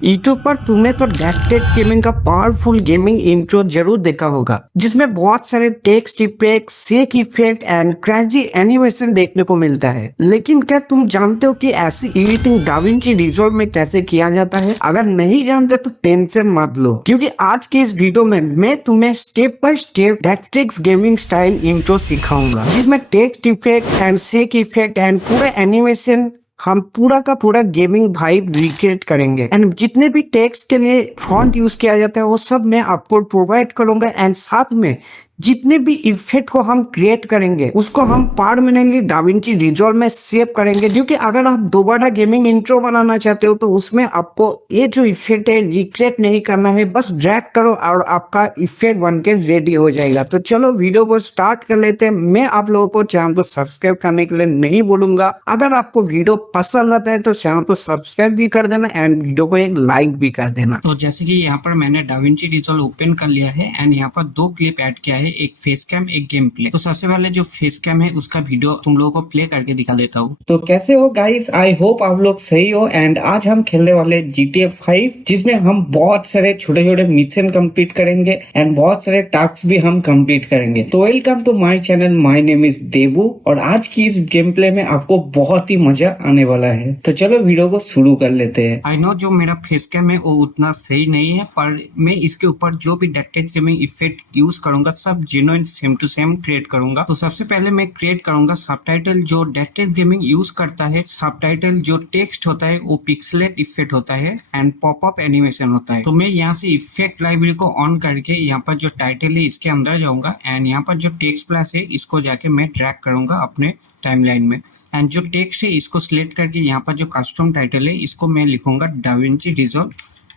YouTube पर तुमने तो डेस्कटॉप गेमिंग का पावरफुल गेमिंग इंट्रो जरूर देखा होगा, जिसमें बहुत सारे text effect, shake effect and crazy animation देखने को मिलता है। लेकिन क्या तुम जानते हो कि ऐसी एडिटिंग डाविंची रिजॉल्व में कैसे किया जाता है? अगर नहीं जानते तो टेंशन मत लो, क्योंकि आज की इस वीडियो में मैं तुम्हें step by step desktop gaming style intro सिखाऊंगा, जिसमें text effect and shake effect and पूरा एनिमेशन हम पूरा का पूरा गेमिंग वाइब रिक्रिएट करेंगे। एंड जितने भी टेक्स्ट के लिए फॉन्ट यूज किया जाता है वो सब मैं आपको प्रोवाइड करूंगा। एंड साथ में जितने भी इफेक्ट को हम क्रिएट करेंगे उसको हम परमानेंटली डाविंची रिजॉल्व में सेव करेंगे, क्योंकि अगर आप दोबारा गेमिंग इंट्रो बनाना चाहते हो तो उसमें आपको ये जो इफेक्ट है रिक्रिएट नहीं करना है, बस ड्रैग करो और आपका इफेक्ट बन के रेडी हो जाएगा। तो चलो वीडियो को स्टार्ट कर लेते हैं। मैं आप लोगों को चैनल को सब्सक्राइब करने के लिए नहीं बोलूंगा। अगर आपको वीडियो पसंद आता है तो चैनल को सब्सक्राइब भी कर देना एंड वीडियो को एक लाइक भी कर देना। तो जैसे कि यहाँ पर मैंने डाविंची रिजॉल्व ओपन कर लिया है एंड यहाँ पर दो क्लिप ऐड किया है, एक फेस कैम एक गेम प्ले। तो सबसे पहले जो फेस कैम है उसका वीडियो तुम लोगों को प्ले करके दिखा देता हूँ। तो कैसे हो गाइस, आई होप आप लोग सही हो। एंड आज हम खेलने वाले GTA 5, जिसमें हम बहुत सारे छोटे छोटे मिशन कंप्लीट करेंगे एंड बहुत सारे टास्क भी हम कंप्लीट करेंगे। तो welcome to my channel, my name is Devu और आज की इस गेम प्ले में आपको बहुत ही मजा आने वाला है। तो चलो वीडियो को शुरू कर लेते हैं। आई नो जो मेरा फेस कैम है वो उतना सही नहीं है, पर मैं इसके ऊपर जो भी डेस्कटॉप गेमिंग इफेक्ट यूज करूंगा सब genuine same to same create करूंगा। तो सबसे पहले मैं क्रिएट करूंगा सबटाइटल। जो डेस्कटॉप गेमिंग यूज करता है सबटाइटल, जो टेक्स्ट होता है वो पिक्सेलेट इफेक्ट होता है एंड पॉपअप एनिमेशन होता है। तो मैं यहाँ से इफेक्ट लाइब्रेरी को ऑन करके यहाँ पर जो टाइटल है इसके अंदर जाऊंगा एंड यहाँ पर जो टेक्स्ट प्लस है इसको जाके मैं ड्रैग करूंगा अपने टाइमलाइन में। एंड जो टेक्स्ट है इसको सिलेक्ट करके यहाँ पर जो कस्टम टाइटल है इसको मैं लिखूंगा डाविंची रिजॉल्व।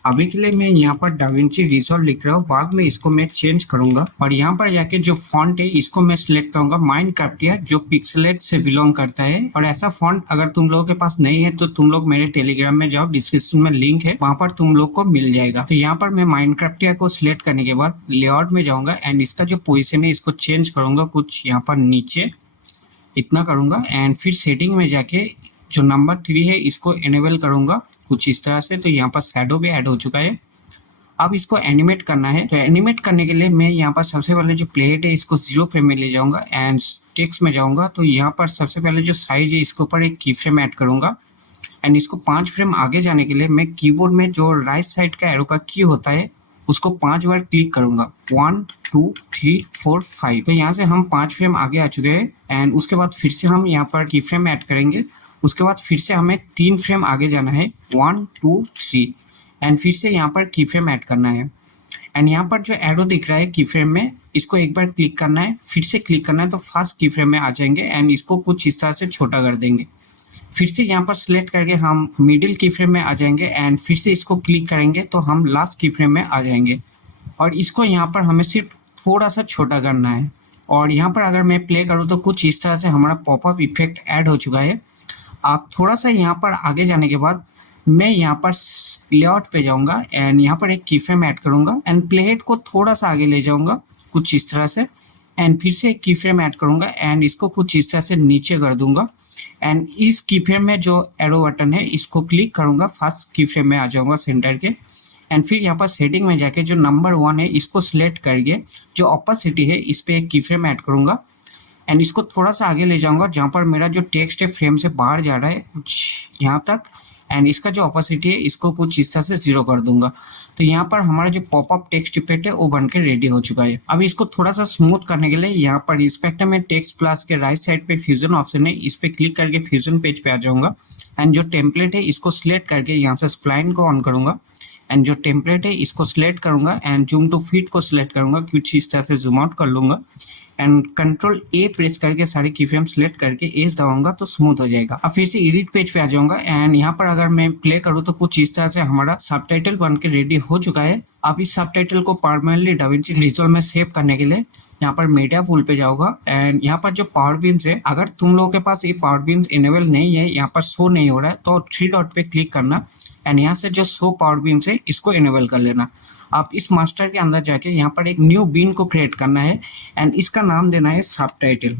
अभी के लिए मैं यहाँ पर डाविंची रिजॉल्व लिख रहा हूँ, बाद में इसको मैं चेंज करूंगा और यहाँ पर जाके जो फॉन्ट है इसको मैं सिलेक्ट करूंगा माइनक्राफ्टिया, जो पिक्सेलेट से बिलोंग करता है। और ऐसा फॉन्ट अगर तुम लोगों के पास नहीं है तो तुम लोग मेरे टेलीग्राम में जाओ, डिस्क्रिप्शन में लिंक है, वहां पर तुम लोग को मिल जाएगा। तो यहाँ पर मैं माइनक्राफ्टिया को सिलेक्ट करने के बाद लेआउट में जाऊंगा एंड इसका जो पोजिशन है इसको चेंज करूंगा कुछ यहाँ पर नीचे इतना करूंगा एंड फिर सेटिंग में जाके जो नंबर 3 है इसको एनेबल करूंगा कुछ इस तरह से। तो यहाँ पर शैडो भी ऐड हो चुका है। अब इसको एनिमेट करना है। तो एनिमेट करने के लिए मैं यहाँ पर सबसे पहले जो प्लेट है इसको 0 फ्रेम में ले जाऊंगा एंड टेक्स्ट में जाऊंगा। तो यहाँ पर सबसे पहले जो साइज है इसके ऊपर एक की फ्रेम ऐड करूंगा एंड इसको 5 फ्रेम आगे जाने के लिए मैं कीबोर्ड में जो राइट साइड का एरो का की होता है उसको 5 बार क्लिक करूंगा, 1 2 3 4 5। तो यहाँ से हम 5 फ्रेम आगे आ चुके हैं एंड उसके बाद फिर से हम यहाँ पर की फ्रेम ऐड करेंगे। उसके बाद फिर से हमें 3 फ्रेम आगे जाना है, 1 2 3 एंड फिर से यहाँ पर की फ्रेम ऐड करना है। एंड यहाँ पर जो एरो दिख रहा है की फ्रेम में इसको एक बार क्लिक करना है, फिर से क्लिक करना है तो फर्स्ट की फ्रेम में आ जाएंगे एंड इसको कुछ इस तरह से छोटा कर देंगे। फिर से यहाँ पर सिलेक्ट करके हम मिडिल की फ्रेम में आ जाएंगे एंड फिर से इसको क्लिक करेंगे तो हम लास्ट की फ्रेम में आ जाएंगे। और इसको यहाँ पर हमें सिर्फ थोड़ा सा छोटा करना है। और यहाँ पर अगर मैं प्ले करूँ तो कुछ इस तरह से हमारा पॉपअप इफेक्ट ऐड हो चुका है। आप थोड़ा सा यहाँ पर आगे जाने के बाद मैं यहाँ पर लेआउट पे जाऊँगा एंड यहाँ पर एक की फ्रेम ऐड करूँगा एंड प्लेहेड को थोड़ा सा आगे ले जाऊँगा कुछ इस तरह से एंड फिर से एक की फ्रेम ऐड करूँगा एंड इसको कुछ इस तरह से नीचे कर दूंगा एंड इस की फ्रेम में जो एरो बटन है इसको क्लिक करूँगा, फर्स्ट की फ्रेम में आ जाऊँगा सेंटर के एंड फिर यहाँ पर सेटिंग में जाके जो नंबर 1 है इसको सिलेक्ट करके जो ऑपोसिटी है इस पर एक की फ्रेम ऐड करूँगा एंड इसको थोड़ा सा आगे ले जाऊँगा जहाँ पर मेरा जो टेक्स्ट है फ्रेम से बाहर जा रहा है कुछ यहाँ तक एंड इसका जो ऑपोसिटी है इसको कुछ इस तरह से 0 कर दूंगा। तो यहाँ पर हमारा जो पॉपअप टेक्स्ट इफेक्ट है वो बनकर रेडी हो चुका है। अब इसको थोड़ा सा स्मूथ करने के लिए यहाँ पर इंस्पेक्टर में टेक्स्ट प्लस के राइट साइड पे फ्यूजन ऑप्शन है, इस पे क्लिक करके फ्यूजन पेज पे आ जाऊंगा एंड जो टेम्पलेट है इसको सिलेक्ट करके यहाँ से स्प्लाइन को ऑन करूंगा एंड जो टेम्पलेट है इसको सिलेक्ट करूंगा एंड जूम टू फिट को सिलेक्ट करूंगा, कुछ इस तरह से जूम आउट कर लूंगा एंड कंट्रोल ए प्रेस करके सारी की फ्रेम सिलेक्ट करके एज दबाऊंगा तो स्मूथ हो जाएगा। अब फिर से एडिट पेज पे आ जाऊंगा एंड यहाँ पर अगर मैं प्ले करूँ तो कुछ इस तरह से हमारा सबटाइटल बन के रेडी हो चुका है। अब इस सबटाइटल को परमानेंटली डाविंची रिजॉल्व में सेव करने के लिए यहाँ पर मीडिया पूल पे जाऊंगा एंड यहाँ पर जो पावर बीन्स है, अगर तुम लोगों के पास ये पावर बीन्स इनेबल नहीं है, यहाँ पर शो नहीं हो रहा है तो 3 डॉट पे क्लिक करना एंड यहाँ से जो शो पावर बीन्स है इसको इनेबल कर लेना। आप इस मास्टर के अंदर जाके यहाँ पर एक न्यू बीन को क्रिएट करना है एंड इसका नाम देना है सबटाइटल।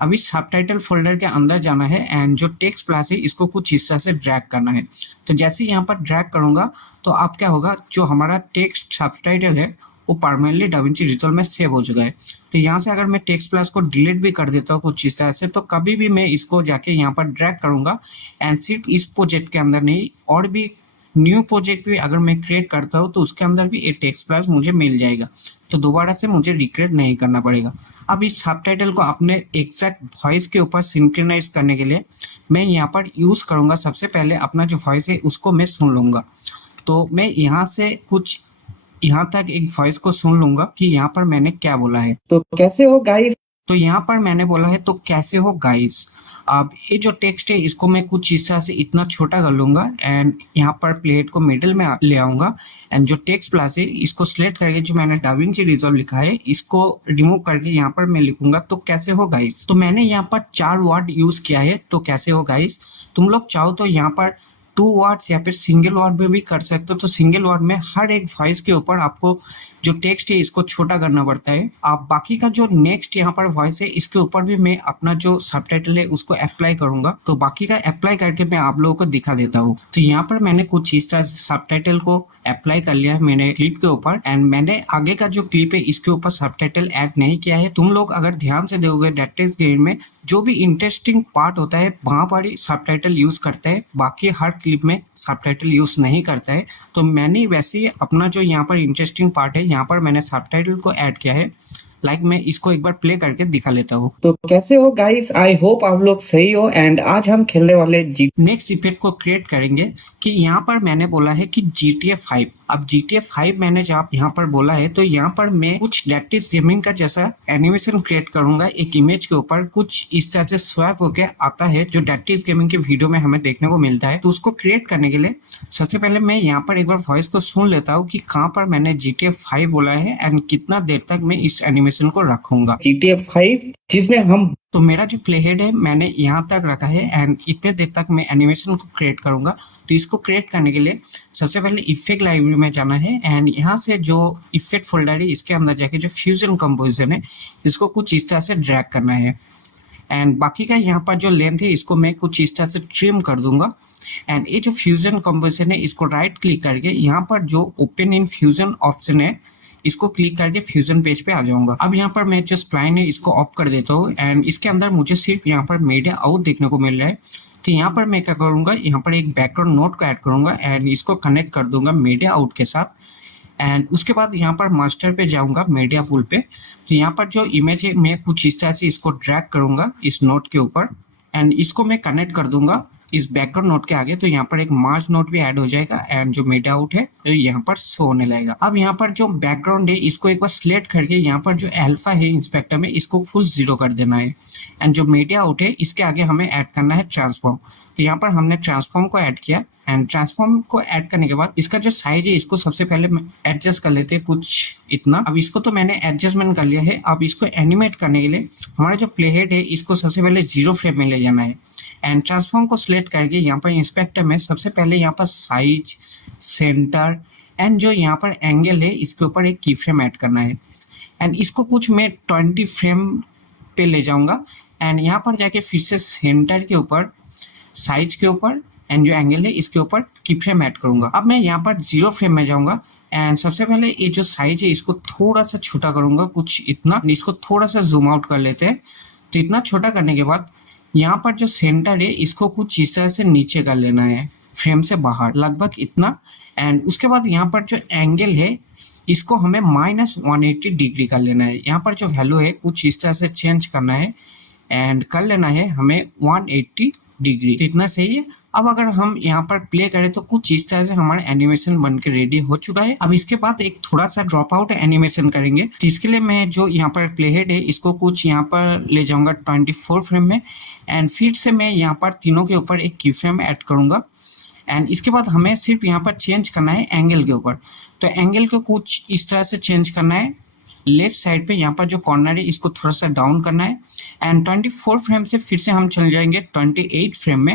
अब इस सबटाइटल फोल्डर के अंदर जाना है एंड जो टेक्स्ट प्लस है इसको कुछ इस तरह से ड्रैग करना है। तो जैसे यहाँ पर ड्रैग करूंगा तो अब क्या होगा, जो हमारा टेक्स्ट सबटाइटल है वो परमानेंटली डाविंची रिजॉल्व में सेव हो चुका है। तो यहाँ से अगर मैं टेक्स्ट प्लस को डिलीट भी कर देता हूँ कुछ इस तरह से, तो कभी भी मैं इसको जाके यहाँ पर ड्रैग करूंगा एंड सिर्फ इस प्रोजेक्ट के अंदर नहीं, और भी न्यू प्रोजेक्ट भी अगर मैं क्रिएट करता हूँ तो उसके अंदर भी ये टेक्स्ट प्लस मुझे मिल जाएगा। तो दोबारा से मुझे रिक्रिएट नहीं करना पड़ेगा। अब इस सबटाइटल को अपने एग्जैक्ट वॉइस के ऊपर सिंक्रोनाइज करने के लिए मैं यहाँ पर यूज करूंगा, सबसे पहले अपना जो वॉइस है उसको मैं सुन लूंगा। तो मैं यहाँ से कुछ यहाँ तक एक वॉइस को सुन लूंगा कि यहाँ पर मैंने क्या बोला है। तो कैसे हो गाइस? तो यहाँ पर मैंने बोला है तो कैसे हो गाइस। अब ये जो टेक्स्ट है इसको मैं कुछ इस तरह से इतना छोटा कर लूंगा एंड यहाँ पर प्लेट को मिडिल में ले आऊंगा एंड जो टेक्स्ट प्लस है इसको सिलेक्ट करके जो मैंने डाविंची रिजॉल्व लिखा है इसको रिमूव करके यहाँ पर मैं लिखूंगा तो कैसे हो गाइस। तो मैंने यहाँ पर 4 वर्ड यूज किया है तो कैसे हो गाइस। तुम लोग चाहो तो यहाँ पर 2 वर्ड्स या फिर सिंगल वर्ड में भी कर सकते हो। तो सिंगल वर्ड में हर एक वॉइस के ऊपर आपको जो टेक्स्ट है इसको छोटा करना पड़ता है। आप बाकी का जो नेक्स्ट यहाँ पर वॉइस है इसके ऊपर भी मैं अपना जो सबटाइटल है उसको अप्लाई करूंगा। तो बाकी का अप्लाई करके मैं आप लोगों को दिखा देता हूँ। तो यहाँ पर मैंने कुछ इस तरह से सबटाइटल को अप्लाई कर लिया है मैंने क्लिप के ऊपर एंड मैंने आगे का जो क्लिप है इसके ऊपर सबटाइटल ऐड नहीं किया है। तुम लोग अगर ध्यान से देखोगे डेटेक्स गेम में जो भी इंटरेस्टिंग पार्ट होता है वहां पर ही सबटाइटल यूज करता है, बाकी हर क्लिप में सबटाइटल यूज नहीं करता है। तो मैंने वैसे ही अपना जो यहाँ पर इंटरेस्टिंग पार्ट है यहाँ पर मैंने सबटाइटल को ऐड किया है। मैं इसको एक बार प्ले करके दिखा लेता हूँ। तो कैसे हो गाइस? आई होप आप लोग सही हो एंड आज हम खेलने वाले नेक्स्ट इफेक्ट को क्रिएट करेंगे कि यहाँ पर मैंने बोला है कि GTA 5। अब GTA 5 मैंने जब यहाँ पर बोला है तो यहाँ पर मैं कुछ डेटेक्स गेमिंग का जैसा एनिमेशन क्रिएट करूंगा एक इमेज के ऊपर, कुछ इस तरह से स्वैप होके आता है जो डेटेक्स गेमिंग के वीडियो में हमें देखने को मिलता है। तो उसको क्रिएट करने के लिए सबसे पहले मैं यहाँ पर एक बार वॉइस को सुन लेता हूँ कि कहाँ पर मैंने GTA 5 बोला है एंड कितना देर तक मैं इस एनिमेशन को रखूंगा। GTA 5 जिसमें हम तो मेरा जो प्ले हेड है मैंने यहाँ तक रखा है एंड इतने देर तक मैं एनिमेशन को क्रिएट करूंगा। तो इसको क्रिएट करने के लिए सबसे पहले इफेक्ट लाइब्रेरी में जाना है एंड यहाँ से जो इफेक्ट फोल्डर है इसके अंदर जाके जो फ्यूजन कंपोजिशन है इसको कुछ इस तरह से ड्रैग करना है एंड बाकी का यहाँ पर जो लेंथ है इसको मैं कुछ इस तरह से ट्रिम कर दूंगा। एंड ये जो फ्यूजन कंपोजिशन है इसको राइट क्लिक करके यहाँ पर जो ओपन इन फ्यूजन ऑप्शन है इसको क्लिक करके फ्यूजन पेज पे आ जाऊंगा। अब यहाँ पर मैं जो स्प्लाइन है इसको ऑफ कर देता हूँ एंड इसके अंदर मुझे सिर्फ यहाँ पर मीडिया आउट देखने को मिल रहा है। तो यहाँ पर मैं क्या करूंगा, यहाँ पर एक बैकग्राउंड नोट को ऐड करूंगा एंड इसको कनेक्ट कर दूंगा मीडिया आउट के साथ एंड उसके बाद यहाँ पर मास्टर पे जाऊंगा मीडिया फुल पे। तो यहाँ पर जो इमेज है मैं कुछ इस तरह से इसको ड्रैग करूंगा इस नोट के ऊपर एंड इसको मैं कनेक्ट कर दूंगा इस बैकग्राउंड नोट के आगे। तो यहाँ पर एक मार्ज नोट भी ऐड हो जाएगा एंड जो मीडिया आउट है तो यहाँ पर शो होने लगेगा। अब यहाँ पर जो बैकग्राउंड है इसको एक बार सिलेक्ट करके यहाँ पर जो अल्फा है इंस्पेक्टर में इसको फुल 0 कर देना है एंड जो मीडिया आउट है इसके आगे हमें ऐड करना है ट्रांसफॉर्म। तो यहाँ पर हमने ट्रांसफॉर्म को ऐड किया एंड ट्रांसफॉर्म को ऐड करने के बाद इसका जो साइज है इसको सबसे पहले एडजस्ट कर लेते हैं कुछ इतना। अब इसको तो मैंने एडजस्टमेंट कर लिया है। अब इसको एनिमेट करने के लिए हमारा जो प्ले हेड है इसको सबसे पहले 0 फ्रेम में ले जाना है एंड ट्रांसफॉर्म को सिलेक्ट करके यहाँ पर इंस्पेक्टर में सबसे पहले यहाँ पर साइज, सेंटर एंड जो यहाँ पर एंगल है इसके ऊपर एक की फ्रेम ऐड करना है एंड इसको कुछ मैं 20 फ्रेम पे ले जाऊंगा एंड यहाँ पर जाके फिर से सेंटर के ऊपर, साइज के ऊपर एंड जो एंगल है इसके ऊपर की फ्रेम ऐड करूंगा। अब मैं यहाँ पर 0 फ्रेम में जाऊंगा एंड सबसे पहले ये जो साइज है इसको थोड़ा सा छोटा करूंगा कुछ इतना, इसको थोड़ा सा जूम आउट कर लेते हैं। तो इतना छोटा करने के बाद यहाँ पर जो सेंटर है इसको कुछ इस तरह से नीचे कर लेना है फ्रेम से बाहर लगभग इतना एंड उसके बाद यहाँ पर जो एंगल है इसको हमें -180 डिग्री कर लेना है। यहाँ पर जो वैल्यू है कुछ इस तरह से चेंज करना है एंड कर लेना है हमें 180 डिग्री। तो इतना सही है। अब अगर हम यहाँ पर प्ले करें तो कुछ इस तरह से हमारा एनिमेशन बन के रेडी हो चुका है। अब इसके बाद एक थोड़ा सा ड्रॉप आउट एनिमेशन करेंगे। तो इसके लिए मैं जो यहाँ पर प्ले हेड है इसको कुछ यहाँ पर ले जाऊंगा 24 फ्रेम में एंड फिर से मैं यहाँ पर तीनों के ऊपर एक की फ्रेम ऐड करूंगा एंड इसके बाद हमें सिर्फ यहाँ पर चेंज करना है एंगल के ऊपर। तो एंगल को कुछ इस तरह से चेंज करना है। लेफ्ट साइड पे यहाँ पर जो कॉर्नर है इसको थोड़ा सा डाउन करना है एंड 24 फ्रेम से फिर से हम चले जाएंगे 28 फ्रेम में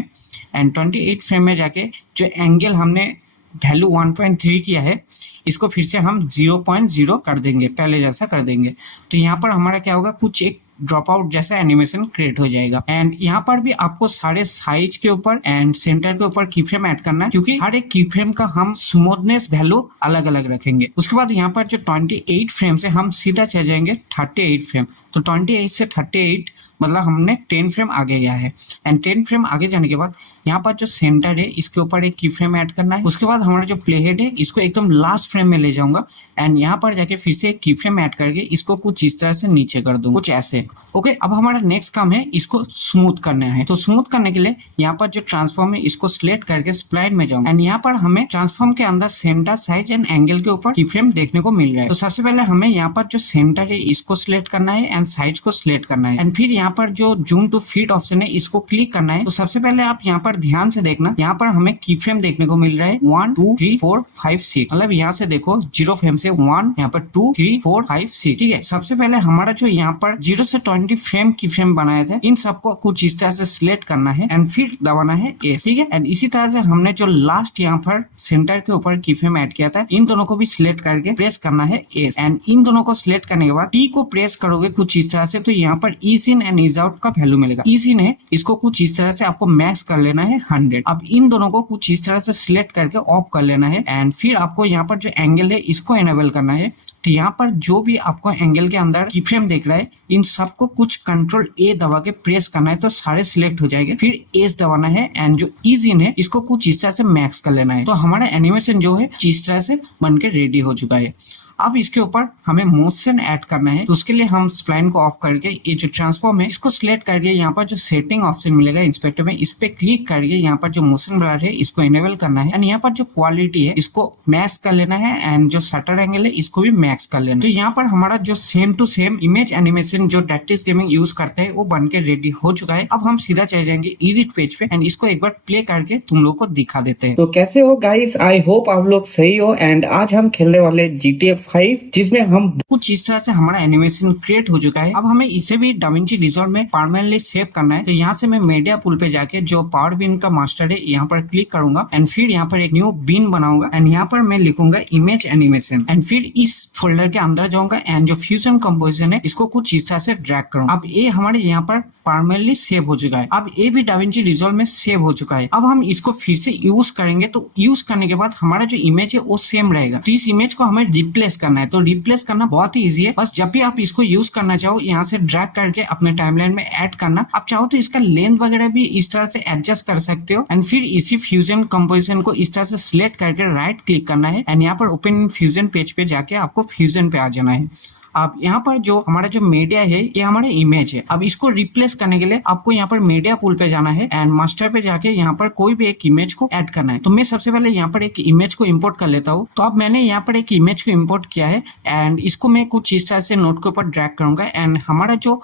एंड 28 फ्रेम में जाके जो एंगल हमने वैल्यू 1.3 किया है इसको फिर से हम 0.0 कर देंगे, पहले जैसा कर देंगे। तो यहाँ पर हमारा क्या होगा, कुछ एक ड्रॉप आउट जैसा एनिमेशन क्रिएट हो जाएगा। एंड यहाँ पर भी आपको सारे साइज के ऊपर एंड सेंटर के ऊपर की फ्रेम ऐड करना है, क्योंकि हर एक की फ्रेम का हम स्मूथनेस वैल्यू अलग अलग रखेंगे। उसके बाद यहाँ पर जो 28 फ्रेम से हम सीधा चल जाएंगे 38 फ्रेम। तो 28 से 38 मतलब हमने 10 फ्रेम आगे गया है। एंड 10 फ्रेम आगे जाने के बाद यहाँ पर जो सेंटर है इसके ऊपर एक की फ्रेम ऐड करना है। उसके बाद हमारा जो प्ले हेड है इसको एकदम लास्ट फ्रेम में ले जाऊंगा एंड यहाँ पर जाके फिर से एक की फ्रेम ऐड करके इसको कुछ इस तरह से नीचे कर दूंगा, कुछ ऐसे। ओके, अब हमारा नेक्स्ट काम है इसको स्मूथ करना है। तो स्मूथ करने के लिए यहाँ पर जो ट्रांसफॉर्म है इसको सिलेक्ट करके स्प्लाइन में जाऊंगा एंड यहाँ पर हमें ट्रांसफॉर्म के अंदर सेंटर, साइज एंड एंगल के ऊपर की फ्रेम देखने को मिल रहा है। तो सबसे पहले हमें यहाँ पर जो सेंटर है इसको सिलेक्ट करना है एंड साइज को सिलेक्ट करना है एंड फिर यहाँ पर जो जूम टू फिट ऑप्शन है इसको क्लिक करना है। तो सबसे पहले आप यहाँ पर ध्यान से देखना, यहाँ पर हमें की फ्रेम देखने को मिल रहा है 1 2 3 4 5 6। मतलब यहाँ से देखो 0 फ्रेम से 1, यहाँ पर 2 3 4 5 6। ठीक है, सबसे पहले हमारा जो यहाँ पर 0 से 20 फ्रेम की फ्रेम बनाए थे इन सबको कुछ इस तरह से सिलेक्ट करना है एंड फिर दबाना है एस। ठीक है, एंड इसी तरह से हमने जो लास्ट यहाँ पर सेंटर के ऊपर की फ्रेम ऐड किया था इन दोनों को भी सिलेक्ट करके प्रेस करना है एस। एंड इन दोनों को सिलेक्ट करने के बाद टी को प्रेस करोगे कुछ इस तरह से, तो यहाँ पर ease in and ease out का वैल्यू मिलेगा। ईज इन है इसको कुछ इस तरह से आपको मैक्स कर लेना है 100। अब इन दोनों को कुछ इस तरह से सिलेक्ट करके ऑफ कर लेना है एंड फिर आपको यहाँ पर जो एंगल है इसको एनेबल करना है। तो यहाँ पर जो भी आपको एंगल के अंदर की फ्रेम देख रहा है इन सबको कुछ कंट्रोल ए दबा के प्रेस करना है तो सारे सिलेक्ट हो जाएंगे। फिर एस दबाना है एंड जो ईज इन है इसको कुछ इस तरह से मैक्स कर लेना है। तो हमारा एनिमेशन जो है इस तरह से बनके रेडी हो चुका है। अब इसके ऊपर हमें मोशन ऐड करना है, तो उसके लिए हम स्प्लाइन को ऑफ करके ये जो ट्रांसफॉर्म है इसको सिलेक्ट करके यहाँ पर जो सेटिंग ऑप्शन मिलेगा इंस्पेक्टर में इस पे क्लिक करके यहाँ पर जो मोशन ब्लर है इसको इनेबल करना है एंड यहाँ पर जो क्वालिटी है इसको मैक्स कर लेना है एंड जो शटर एंगल है इसको भी मैक्स कर लेना है। तो यहाँ पर हमारा जो same to same image animation जो डैटिस गेमिंग यूज करते हैं वो बन के रेडी हो चुका है। अब हम सीधा चले जाएंगे एडिट पेज पे एंड इसको एक बार प्ले करके तुम लोग को दिखा देते हैं। तो कैसे हो गाइस, आई होप आप लोग सही हो। एंड आज हम खेलने वाले GTA 5 जिसमें हम कुछ इस तरह से हमारा एनिमेशन क्रिएट हो चुका है। अब हमें इसे भी डाविंची रिजॉल्व में परमानेंटली सेव करना है। तो यहाँ से मैं मीडिया पुल पे जाके जो पावर बीन का मास्टर है यहाँ पर क्लिक करूंगा एंड फिर यहाँ पर एक न्यू बीन बनाऊंगा एंड यहाँ पर मैं लिखूंगा इमेज एनिमेशन एंड फिर इस फोल्डर के अंदर जाऊंगा एंड जो फ्यूजन कंपोजिशन है इसको कुछ इस तरह से ड्रैग करूंगा। अब ये हमारे यहाँ पर परमानेंटली सेव हो चुका है। अब ये भी डाविंची रिजॉल्व में सेव हो चुका है। अब हम इसको फिर से यूज करेंगे, तो यूज करने के बाद हमारा जो इमेज है वो सेम रहेगा। तो इस इमेज को हमें रिप्लेस करना है। तो रिप्लेस करना बहुत ही इजी है, बस जब भी आप इसको यूज करना चाहो यहाँ से ड्रैग करके अपने टाइमलाइन में ऐड करना। आप चाहो तो इसका लेंथ वगैरह भी इस तरह से एडजस्ट कर सकते हो एंड फिर इसी फ्यूजन कंपोजिशन को इस तरह से सिलेक्ट करके राइट क्लिक करना है एंड यहाँ पर ओपन फ्यूजन पेज पे जाके आपको फ्यूजन पे आ जाना है। अब यहाँ पर जो हमारा जो मीडिया है ये हमारे इमेज है। अब इसको रिप्लेस करने के लिए आपको यहाँ पर मीडिया पुल पे जाना है एंड मास्टर पे जाके यहाँ पर कोई भी एक इमेज को ऐड करना है। तो मैं सबसे पहले यहाँ पर एक इमेज को इंपोर्ट कर लेता हूँ। तो अब मैंने यहाँ पर एक इमेज को इंपोर्ट किया है एंड इसको मैं कुछ इस तरह से नोट के ऊपर ड्रैग करूंगा एंड हमारा जो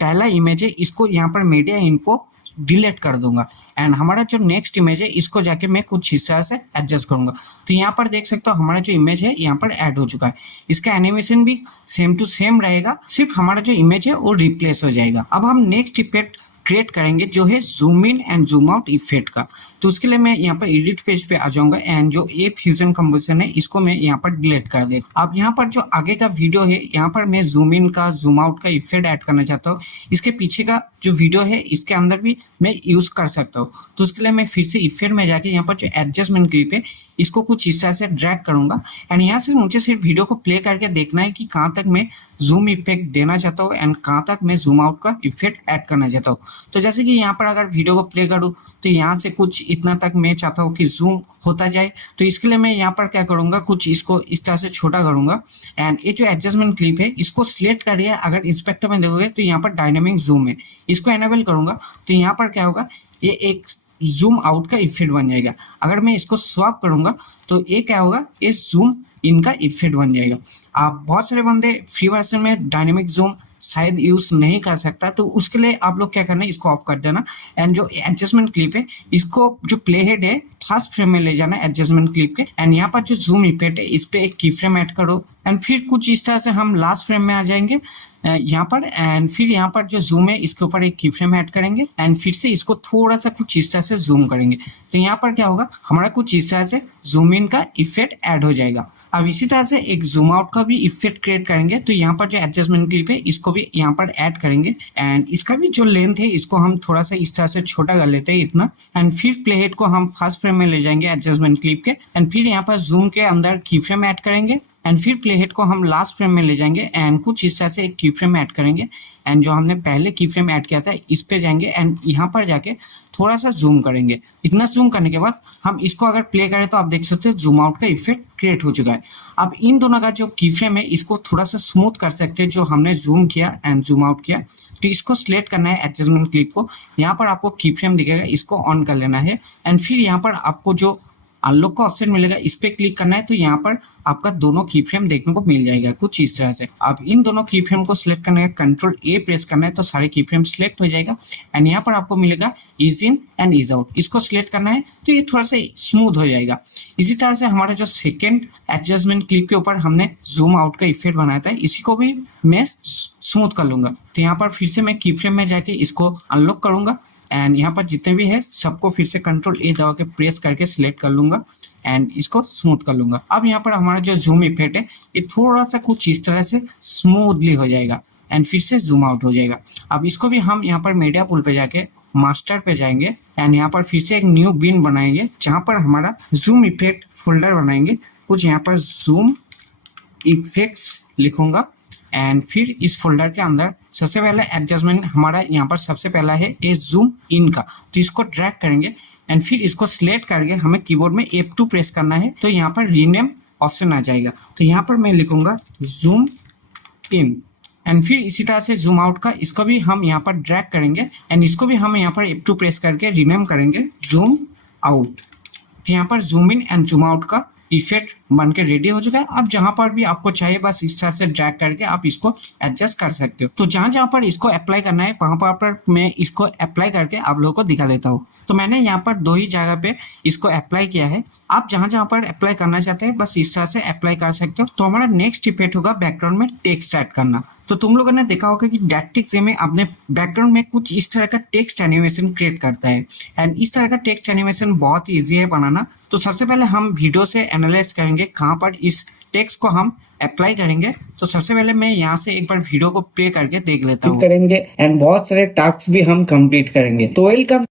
पहला इमेज है इसको यहाँ पर मीडिया इनको डिलीट कर दूंगा एंड हमारा जो नेक्स्ट इमेज है इसको जाके मैं कुछ हिस्सा से एडजस्ट करूंगा। तो यहाँ पर देख सकते हो हमारा जो इमेज है यहाँ पर ऐड हो चुका है। इसका एनिमेशन भी सेम टू सेम रहेगा, सिर्फ हमारा जो इमेज है वो रिप्लेस हो जाएगा। अब हम नेक्स्ट इफेक्ट क्रिएट करेंगे जो है zoom in and zoom out effect का। तो उसके लिए मैं यहाँ पर एडिट पेज पे आ जाऊंगा एंड जो ये फ्यूजन कंपोजिशन है इसको मैं यहाँ पर डिलीट कर दे। अब यहाँ पर जो आगे का वीडियो है यहाँ पर मैं जूम इन का जूम आउट का इफेक्ट ऐड करना चाहता हूँ। इसके पीछे का जो वीडियो है इसके अंदर भी मैं यूज कर सकता हूँ। तो उसके लिए मैं फिर से इफेक्ट में जाके यहाँ पर जो एडजस्टमेंट क्लिप है इसको कुछ हिस्सा से ड्रैग करूंगा एंड यहाँ से मुझे सिर्फ वीडियो को प्ले करके देखना है कि कहाँ तक मैं जूम इफेक्ट देना चाहता हूँ एंड कहाँ तक मैं जूम आउट का इफेक्ट ऐड करना चाहता हूँ। तो जैसे कि यहाँ पर अगर वीडियो को प्ले करूँ तो यहाँ से कुछ इतना तक मैं चाहता हूँ कि जूम होता जाए। तो इसके लिए मैं यहाँ पर क्या करूँगा, कुछ इसको इस तरह से छोटा करूँगा एंड ये जो एडजस्टमेंट क्लिप है इसको सिलेक्ट करिए। अगर इंस्पेक्टर में देखोगे तो यहाँ पर डायनामिक जूम है, इसको एनेबल करूँगा तो यहाँ पर क्या होगा, ये एक जूम आउट का इफेक्ट बन जाएगा। अगर मैं इसको स्वैप करूँगा तो ये क्या होगा, ये जूम इनका इफेक्ट बन जाएगा। आप बहुत सारे बंदे फ्री वर्जन में डायनेमिक जूम शायद यूज नहीं कर सकता, तो उसके लिए आप लोग क्या करना है, इसको ऑफ कर देना एंड जो एडजस्टमेंट क्लिप है इसको जो प्ले हेड है फर्स्ट फ्रेम में ले जाना है एडजस्टमेंट क्लिप के एंड यहाँ पर जो जूम इफेक्ट है इस पे एक की फ्रेम ऐड करो एंड फिर कुछ इस तरह से हम लास्ट फ्रेम में आ जाएंगे यहाँ पर एंड फिर यहाँ पर जो जूम है इसके ऊपर एक की फ्रेम ऐड करेंगे एंड फिर से इसको थोड़ा सा कुछ इस तरह से जूम करेंगे। तो यहाँ पर क्या होगा, हमारा कुछ इस तरह से जूम इन का इफेक्ट ऐड हो जाएगा। अब इसी तरह से एक जूम आउट का भी इफेक्ट क्रिएट करेंगे। तो यहाँ पर जो एडजस्टमेंट क्लिप है इसको इसको भी यहाँ पर ऐड करेंगे एंड इसका भी जो लेंथ है इसको हम थोड़ा सा इस तरह से छोटा कर लेते हैं इतना। एंड फिर प्ले हेड को हम फर्स्ट फ्रेम में ले जाएंगे एडजस्टमेंट क्लिप के एंड फिर यहाँ पर जूम के अंदर की फ्रेम ऐड करेंगे एंड फिर प्ले हेड को हम लास्ट फ्रेम में ले जाएंगे एंड कुछ इस तरह से एक की फ्रेम ऐड करेंगे एंड जो हमने पहले की फ्रेम ऐड किया था इस पे जाएंगे एंड यहाँ पर जाके थोड़ा सा जूम करेंगे। इतना जूम करने के बाद हम इसको अगर प्ले करें तो आप देख सकते हो जूम आउट का इफेक्ट क्रिएट हो चुका है। अब इन दोनों का जो की फ्रेम है इसको थोड़ा सा स्मूथ कर सकते हैं जो हमने जूम किया एंड जूम आउट किया। तो इसको सिलेक्ट करना है एडजस्टमेंट क्लिप को, यहाँ पर आपको की फ्रेम दिखेगा इसको ऑन कर लेना है एंड फिर यहाँ पर आपको जो अनलॉक का ऑप्शन मिलेगा इस पे क्लिक करना है तो यहाँ पर आपका दोनों की फ्रेम देखने को मिल जाएगा कुछ इस तरह से। अब इन दोनों की फ्रेम को सिलेक्ट करने का कंट्रोल ए प्रेस करना है तो सारे की फ्रेम सिलेक्ट हो जाएगा एंड यहाँ पर आपको मिलेगा ease in and ease out, इसको सिलेक्ट करना है तो ये थोड़ा सा स्मूथ हो जाएगा। इसी तरह से हमारा जो सेकेंड एडजस्टमेंट क्लिप के ऊपर हमने जूम आउट का इफेक्ट बनाया था इसी को भी मैं स्मूथ कर लूंगा। तो यहाँ पर फिर से मैं की फ्रेम में जाके इसको अनलॉक करूंगा एंड यहाँ पर जितने भी है सबको फिर से कंट्रोल ए दबा के प्रेस करके सिलेक्ट कर लूंगा एंड इसको स्मूथ कर लूंगा। अब यहाँ पर हमारा जो जूम इफेक्ट है ये थोड़ा सा कुछ इस तरह से स्मूथली हो जाएगा एंड फिर से जूम आउट हो जाएगा। अब इसको भी हम यहाँ पर मीडिया पुल पे जाके मास्टर पे जाएंगे एंड यहाँ पर फिर से एक न्यू बिन बनाएंगे जहाँ पर हमारा जूम इफेक्ट फोल्डर बनाएंगे। कुछ यहाँ पर जूम इफेक्ट्स लिखूंगा एंड फिर इस फोल्डर के अंदर सबसे पहले एडजस्टमेंट हमारा यहाँ पर सबसे पहला है ए जूम इन का, तो इसको ड्रैग करेंगे एंड फिर इसको सिलेक्ट करके हमें कीबोर्ड में F2 प्रेस करना है तो यहाँ पर रीनेम ऑप्शन आ जाएगा। तो यहाँ पर मैं लिखूंगा जूम इन एंड फिर इसी तरह से जूम आउट का इसको भी हम यहाँ पर ड्रैग करेंगे एंड इसको भी हम यहाँ पर F2 प्रेस करके रीनेम करेंगे जूम आउट। तो यहाँ पर zoom in and zoom out का इफेक्ट बन के रेडी हो चुका है। अब जहां पर भी आपको चाहिए बस इस तरह से ड्रैग करके आप इसको एडजस्ट कर सकते हो। तो जहां जहां पर इसको अप्लाई करना है वहां पर मैं इसको अप्लाई करके आप लोगों को दिखा देता हूँ। तो मैंने यहाँ पर दो ही जगह पे इसको अप्लाई किया है, आप जहां जहां पर अप्लाई करना चाहते हैं बस इस तरह से अप्लाई कर सकते हो। तो हमारा नेक्स्ट इफेक्ट होगा बैकग्राउंड में टेक्स्ट ऐड करना। तो तुम लोगों ने देखा होगा कि डैक्टिक्स में अपने बैकग्राउंड में कुछ इस तरह का टेक्स्ट एनिमेशन क्रिएट करता है एंड इस तरह का टेक्स्ट एनिमेशन बहुत ईजी है बनाना। तो सबसे पहले हम वीडियो से एनालाइज करेंगे कहाँ पर इस टेक्स्ट को हम अप्लाई करेंगे। तो सबसे पहले मैं यहाँ से एक बार वीडियो को प्ले करके देख लेता हूँ करेंगे एंड बहुत सारे टास्क भी हम कंप्लीट करेंगे। तो वेलकम।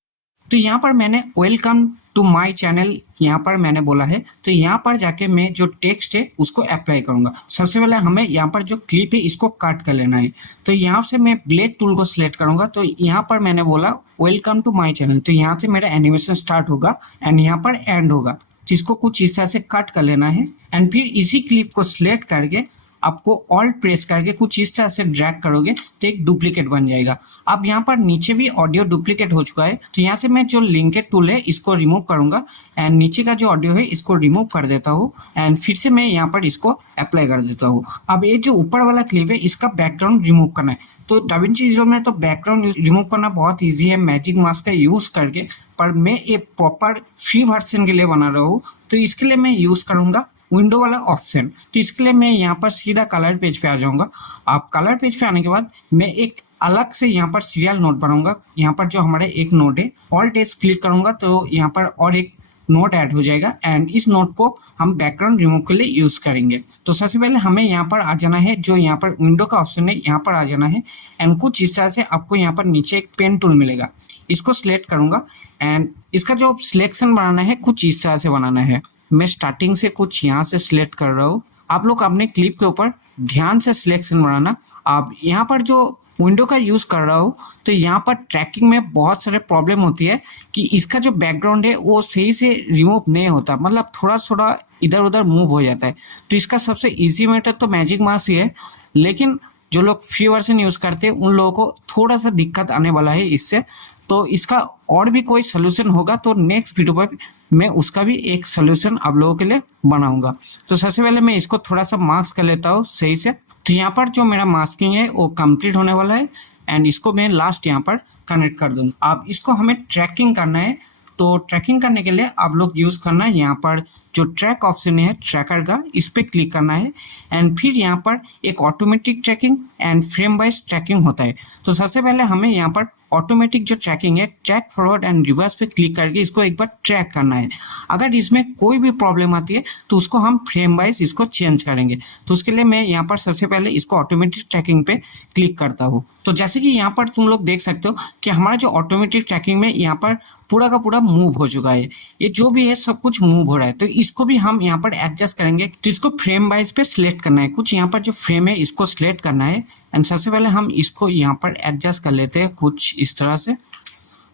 तो यहाँ पर मैंने वेलकम टू माय चैनल यहाँ पर मैंने बोला है, तो यहाँ पर जाके मैं जो टेक्स्ट है उसको अप्लाई करूंगा। सबसे पहले हमें यहाँ पर जो क्लिप है इसको कट कर लेना है। तो यहाँ से मैं ब्लेड टूल को सिलेक्ट करूंगा। तो यहाँ पर मैंने बोला वेलकम टू माय चैनल, तो यहाँ से मेरा एनिमेशन स्टार्ट होगा एंड यहाँ पर एंड होगा। तो इसको कुछ इस तरह से कट कर लेना है एंड फिर इसी क्लिप को सिलेक्ट करके आपको ऑल्ट प्रेस करके कुछ इस तरह से ड्रैग करोगे तो एक डुप्लीकेट बन जाएगा। अब यहाँ पर नीचे भी ऑडियो डुप्लीकेट हो चुका है, तो यहाँ से मैं जो लिंकेड टूल है इसको रिमूव करूंगा एंड नीचे का जो ऑडियो है इसको रिमूव कर देता हूँ एंड फिर से मैं यहाँ पर इसको अप्लाई कर देता हूँ। अब ये जो ऊपर वाला क्लिप है इसका बैकग्राउंड रिमूव करना है। तो डाविंची रिजॉल्व में तो बैकग्राउंड रिमूव करना बहुत ईजी है मैजिक मास्क का यूज करके, पर मैं एक प्रॉपर फ्री वर्जन के लिए बना रहा हूँ। तो इसके लिए मैं यूज करूंगा विंडो वाला ऑप्शन। तो इसके लिए मैं यहाँ पर सीधा कलर पेज पे आ जाऊंगा। आप कलर पेज पे आने के बाद मैं एक अलग से यहाँ पर सीरियल नोट बनाऊंगा। यहाँ पर जो हमारे एक नोट है ऑल टेस्ट क्लिक करूंगा तो यहाँ पर और एक नोट ऐड हो जाएगा एंड इस नोट को हम बैकग्राउंड रिमूव के लिए यूज करेंगे। तो सबसे पहले हमें यहाँ पर आ जाना है, जो यहाँ पर विंडो का ऑप्शन है यहाँ पर आ जाना है एंड कुछ इस तरह से आपको यहाँ पर नीचे एक पेन टूल मिलेगा, इसको सिलेक्ट करूंगा एंड इसका जो सिलेक्शन बनाना है कुछ इस तरह से बनाना है। मैं स्टार्टिंग से कुछ यहाँ से सिलेक्ट कर रहा हूँ। आप लोग अपने क्लिप के ऊपर ध्यान से सिलेक्शन बनाना। आप यहाँ पर जो विंडो का यूज कर रहा हूँ तो यहाँ पर ट्रैकिंग में बहुत सारे प्रॉब्लम होती है कि इसका जो बैकग्राउंड है वो सही से रिमूव नहीं होता, मतलब थोड़ा थोड़ा इधर उधर मूव हो जाता है। तो इसका सबसे इजी मेथड तो मैजिक मास्क ही है, लेकिन जो लोग फ्री वर्जन यूज करते हैं उन लोगों को थोड़ा सा दिक्कत आने वाला है इससे। तो इसका और भी कोई सोल्यूशन होगा तो नेक्स्ट वीडियो पर मैं उसका भी एक सोल्यूशन आप लोगों के लिए बनाऊंगा। तो सबसे पहले मैं इसको थोड़ा सा मास्क कर लेता हूँ सही से। तो यहाँ पर जो मेरा मास्किंग है वो कंप्लीट होने वाला है एंड इसको मैं लास्ट यहाँ पर कनेक्ट कर दूंगा। अब इसको हमें ट्रैकिंग करना है, तो ट्रैकिंग करने के लिए आप लोग यूज करना है यहाँ पर जो ट्रैक ऑप्शन है ट्रैकर का, इस पर क्लिक करना है एंड फिर यहाँ पर एक automatic tracking and frame wise tracking होता है। तो सबसे पहले हमें यहाँ पर ऑटोमेटिक जो ट्रैकिंग है ट्रैक फॉरवर्ड एंड रिवर्स पे क्लिक करके इसको एक बार ट्रैक करना है। अगर इसमें कोई भी प्रॉब्लम आती है तो उसको हम फ्रेम वाइज इसको चेंज करेंगे। तो उसके लिए मैं यहाँ पर सबसे पहले इसको ऑटोमेटिक ट्रैकिंग पे क्लिक करता हूँ। तो जैसे कि यहाँ पर तुम लोग देख सकते हो कि हमारा जो ऑटोमेटिक ट्रैकिंग में यहाँ पर पूरा का पूरा मूव हो चुका है, ये जो भी है सब कुछ मूव हो रहा है। तो इसको भी हम यहाँ पर एडजस्ट करेंगे। तो इसको फ्रेम वाइज पे सिलेक्ट करना है, कुछ यहाँ पर जो फ्रेम है इसको सिलेक्ट करना है एंड सबसे पहले हम इसको यहाँ पर एडजस्ट कर लेते हैं कुछ इस तरह से।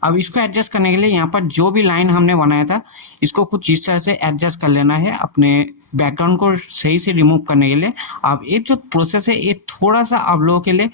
अब इसको एडजस्ट करने के लिए यहाँ पर जो भी लाइन हमने बनाया था इसको कुछ इस तरह से एडजस्ट कर लेना है अपने बैकग्राउंड को सही से रिमूव करने के लिए। अब ये जो प्रोसेस है ये थोड़ा सा आप लोगों के लिए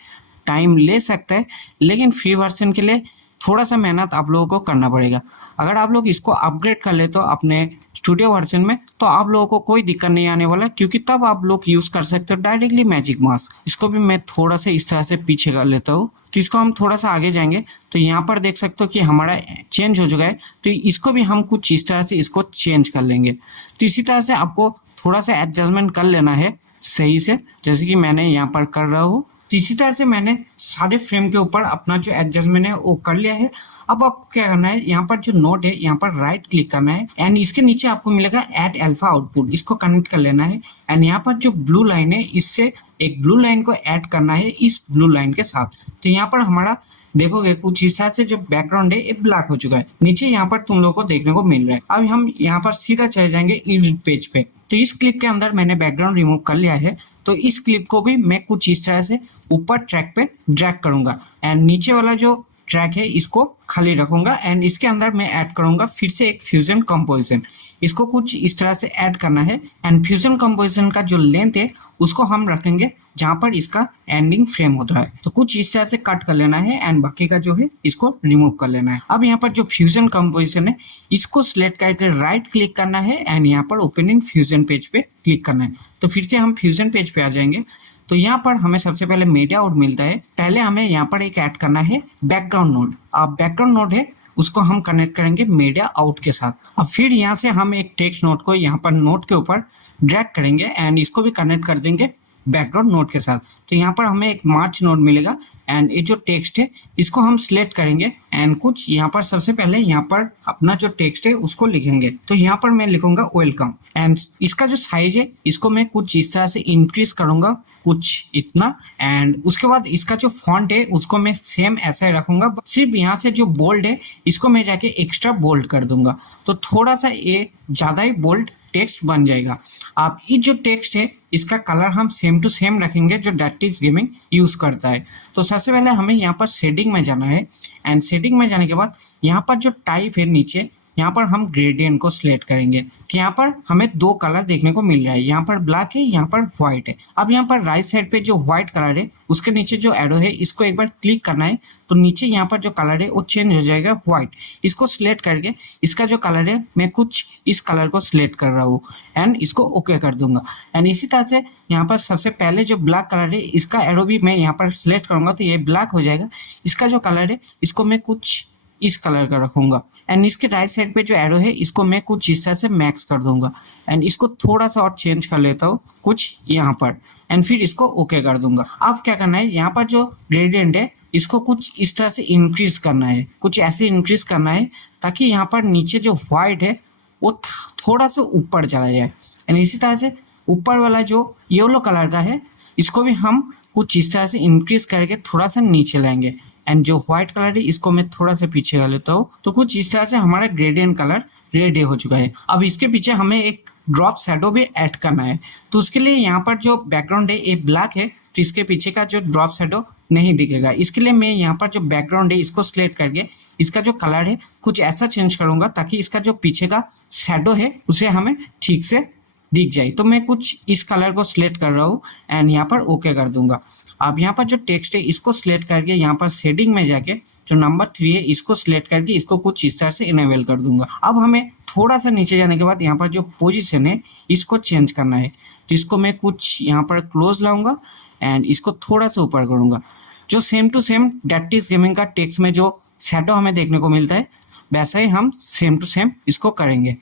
टाइम ले सकता है, लेकिन फ्री वर्जन के लिए थोड़ा सा मेहनत आप लोगों को करना पड़ेगा। अगर आप लोग इसको अपग्रेड कर ले तो अपने स्टूडियो वर्जन में तो आप लोगों को कोई दिक्कत नहीं आने वाला, क्योंकि तब आप लोग यूज़ कर सकते हो डायरेक्टली मैजिक मास्क। इसको भी मैं थोड़ा सा इस तरह से पीछे कर लेता हूँ। तो इसको हम थोड़ा सा आगे जाएंगे तो यहाँ पर देख सकते हो कि हमारा चेंज हो चुका है। तो इसको भी हम कुछ इस तरह से इसको चेंज कर लेंगे। तो इसी तरह से आपको थोड़ा सा एडजस्टमेंट कर लेना है सही से, जैसे कि मैंने यहाँ पर कर रहा हूँ। तो इसी तरह से मैंने सारे फ्रेम के ऊपर अपना जो एडजस्टमेंट है वो कर लिया है। अब आपको क्या करना है, यहाँ पर जो नोट है यहाँ पर राइट क्लिक करना है एंड इसके नीचे आपको मिलेगा ऐड अल्फा आउटपुट, इसको कनेक्ट कर लेना है एंड यहाँ पर जो ब्लू लाइन है इससे एक ब्लू लाइन को ऐड करना है इस ब्लू लाइन के साथ। तो यहाँ पर हमारा देखोगे कुछ इस तरह से जो बैकग्राउंड है ये ब्लैक हो चुका है, नीचे यहाँ पर तुम लोगों को देखने को मिल रहा है। अब हम यहाँ पर सीधा चले जाएंगे एडिट पेज पे। तो इस क्लिप के अंदर मैंने बैकग्राउंड रिमूव कर लिया है, तो इस क्लिप को भी मैं कुछ इस तरह से ऊपर ट्रैक पे ड्रैग करूंगा एंड नीचे वाला जो ट्रैक है इसको खाली रखूंगा एंड इसके अंदर मैं ऐड करूंगा फिर से एक फ्यूजन कंपोजिशन। इसको कुछ इस तरह से ऐड करना है एंड फ्यूजन कंपोजिशन का जो लेंथ है उसको हम रखेंगे जहां पर इसका एंडिंग फ्रेम होता है। तो कुछ इस तरह से कट कर लेना है एंड बाकी का जो है इसको रिमूव कर लेना है। अब यहाँ पर जो फ्यूजन कंपोजिशन है इसको सिलेक्ट करके राइट क्लिक करना है एंड यहाँ पर ओपन इन फ्यूजन पेज पे क्लिक करना है। तो फिर से हम फ्यूजन पेज पे आ जाएंगे। तो यहाँ पर हमें सबसे पहले मीडिया आउट मिलता है। पहले हमें यहाँ पर एक ऐड करना है बैकग्राउंड नोड। अब बैकग्राउंड नोड है उसको हम कनेक्ट करेंगे मीडिया आउट के साथ। अब फिर यहाँ से हम एक टेक्स्ट नोड को यहाँ पर नोड के ऊपर ड्रैग करेंगे एंड इसको भी कनेक्ट कर देंगे बैकग्राउंड नोड के साथ। तो यहाँ पर हमें एक मार्च नोड मिलेगा एंड ये जो टेक्स्ट है इसको हम सिलेक्ट करेंगे एंड कुछ यहाँ पर सबसे पहले यहाँ पर अपना जो टेक्स्ट है उसको लिखेंगे। तो यहाँ पर मैं लिखूंगा वेलकम एंड इसका जो साइज है इसको मैं कुछ इस तरह से इंक्रीज करूंगा कुछ इतना एंड उसके बाद इसका जो फॉन्ट है उसको मैं सेम ऐसा ही रखूंगा, सिर्फ यहाँ से जो बोल्ड है इसको मैं जाके एक्स्ट्रा बोल्ड कर दूंगा। तो थोड़ा सा ये ज़्यादा ही बोल्ड टेक्स्ट बन जाएगा। आप ये जो टेक्स्ट है इसका कलर हम सेम टू सेम रखेंगे जो डैटिक्स गेमिंग यूज करता है। तो सबसे पहले हमें यहाँ पर शेडिंग में जाना है एंड शेडिंग में जाने के बाद यहाँ पर जो टाइप है नीचे यहाँ पर हम ग्रेडियंट को सिलेक्ट करेंगे। तो यहाँ पर हमें दो कलर देखने को मिल रहा है, यहाँ पर ब्लैक है, यहाँ पर व्हाइट है। अब यहाँ पर राइट साइड पे जो व्हाइट कलर है उसके नीचे जो एरो है इसको एक बार क्लिक करना है। तो नीचे यहाँ पर जो कलर है वो चेंज हो जाएगा व्हाइट। इसको सिलेक्ट करके इसका जो कलर है मैं कुछ इस कलर को सिलेक्ट कर रहा हूँ एंड इसको ओके कर दूंगा। एंड इसी तरह से यहाँ पर सबसे पहले जो ब्लैक कलर है इसका एरो भी मैं यहाँ पर सिलेक्ट करूंगा तो ये ब्लैक हो जाएगा। इसका जो कलर है इसको मैं कुछ इस कलर का रखूंगा एंड इसके राइट साइड पे जो एरो है इसको मैं कुछ इस तरह से मैक्स कर दूंगा एंड इसको थोड़ा सा और चेंज कर लेता हूँ कुछ यहाँ पर एंड फिर इसको ओके कर दूंगा। अब क्या करना है, यहाँ पर जो ग्रेडियंट है इसको कुछ इस तरह से इंक्रीज करना है, कुछ ऐसे इंक्रीज करना है ताकि यहाँ पर नीचे जो व्हाइट है वो थोड़ा सा ऊपर चला जाए एंड इसी तरह से ऊपर वाला जो येलो कलर का है इसको भी हम कुछ इस तरह से इंक्रीज करके थोड़ा सा नीचे लाएंगे एंड जो व्हाइट कलर है इसको मैं थोड़ा सा पीछे कर लेता हूँ। तो कुछ इस तरह से हमारा ग्रेडियंट कलर रेडी हो चुका है। अब इसके पीछे हमें एक ड्रॉप शैडो भी ऐड करना है। तो उसके लिए यहाँ पर जो बैकग्राउंड है ये ब्लैक है तो इसके पीछे का जो ड्रॉप शैडो नहीं दिखेगा। इसके लिए मैं यहाँ पर जो बैकग्राउंड है इसको सिलेक्ट करके इसका जो कलर है कुछ ऐसा चेंज करूंगा ताकि इसका जो पीछे का शैडो है उसे हमें ठीक से दिख जाए। तो मैं कुछ इस कलर को सिलेक्ट कर रहा हूँ एंड यहाँ पर ओके कर दूंगा। अब यहाँ पर जो टेक्स्ट है इसको सिलेक्ट करके यहाँ पर शेडिंग में जाके जो नंबर 3 है इसको सिलेक्ट करके इसको कुछ इस तरह से इनेबल कर दूंगा। अब हमें थोड़ा सा नीचे जाने के बाद यहाँ पर जो पोजीशन है इसको चेंज करना है। तो इसको मैं कुछ यहाँ पर क्लोज लाऊंगा एंड इसको थोड़ा सा ऊपर करूंगा। जो सेम टू सेम डैटिक्स गेमिंग का टेक्स्ट में जो शैडो हमें देखने को मिलता है वैसा ही हम सेम टू सेम इसको करेंगे।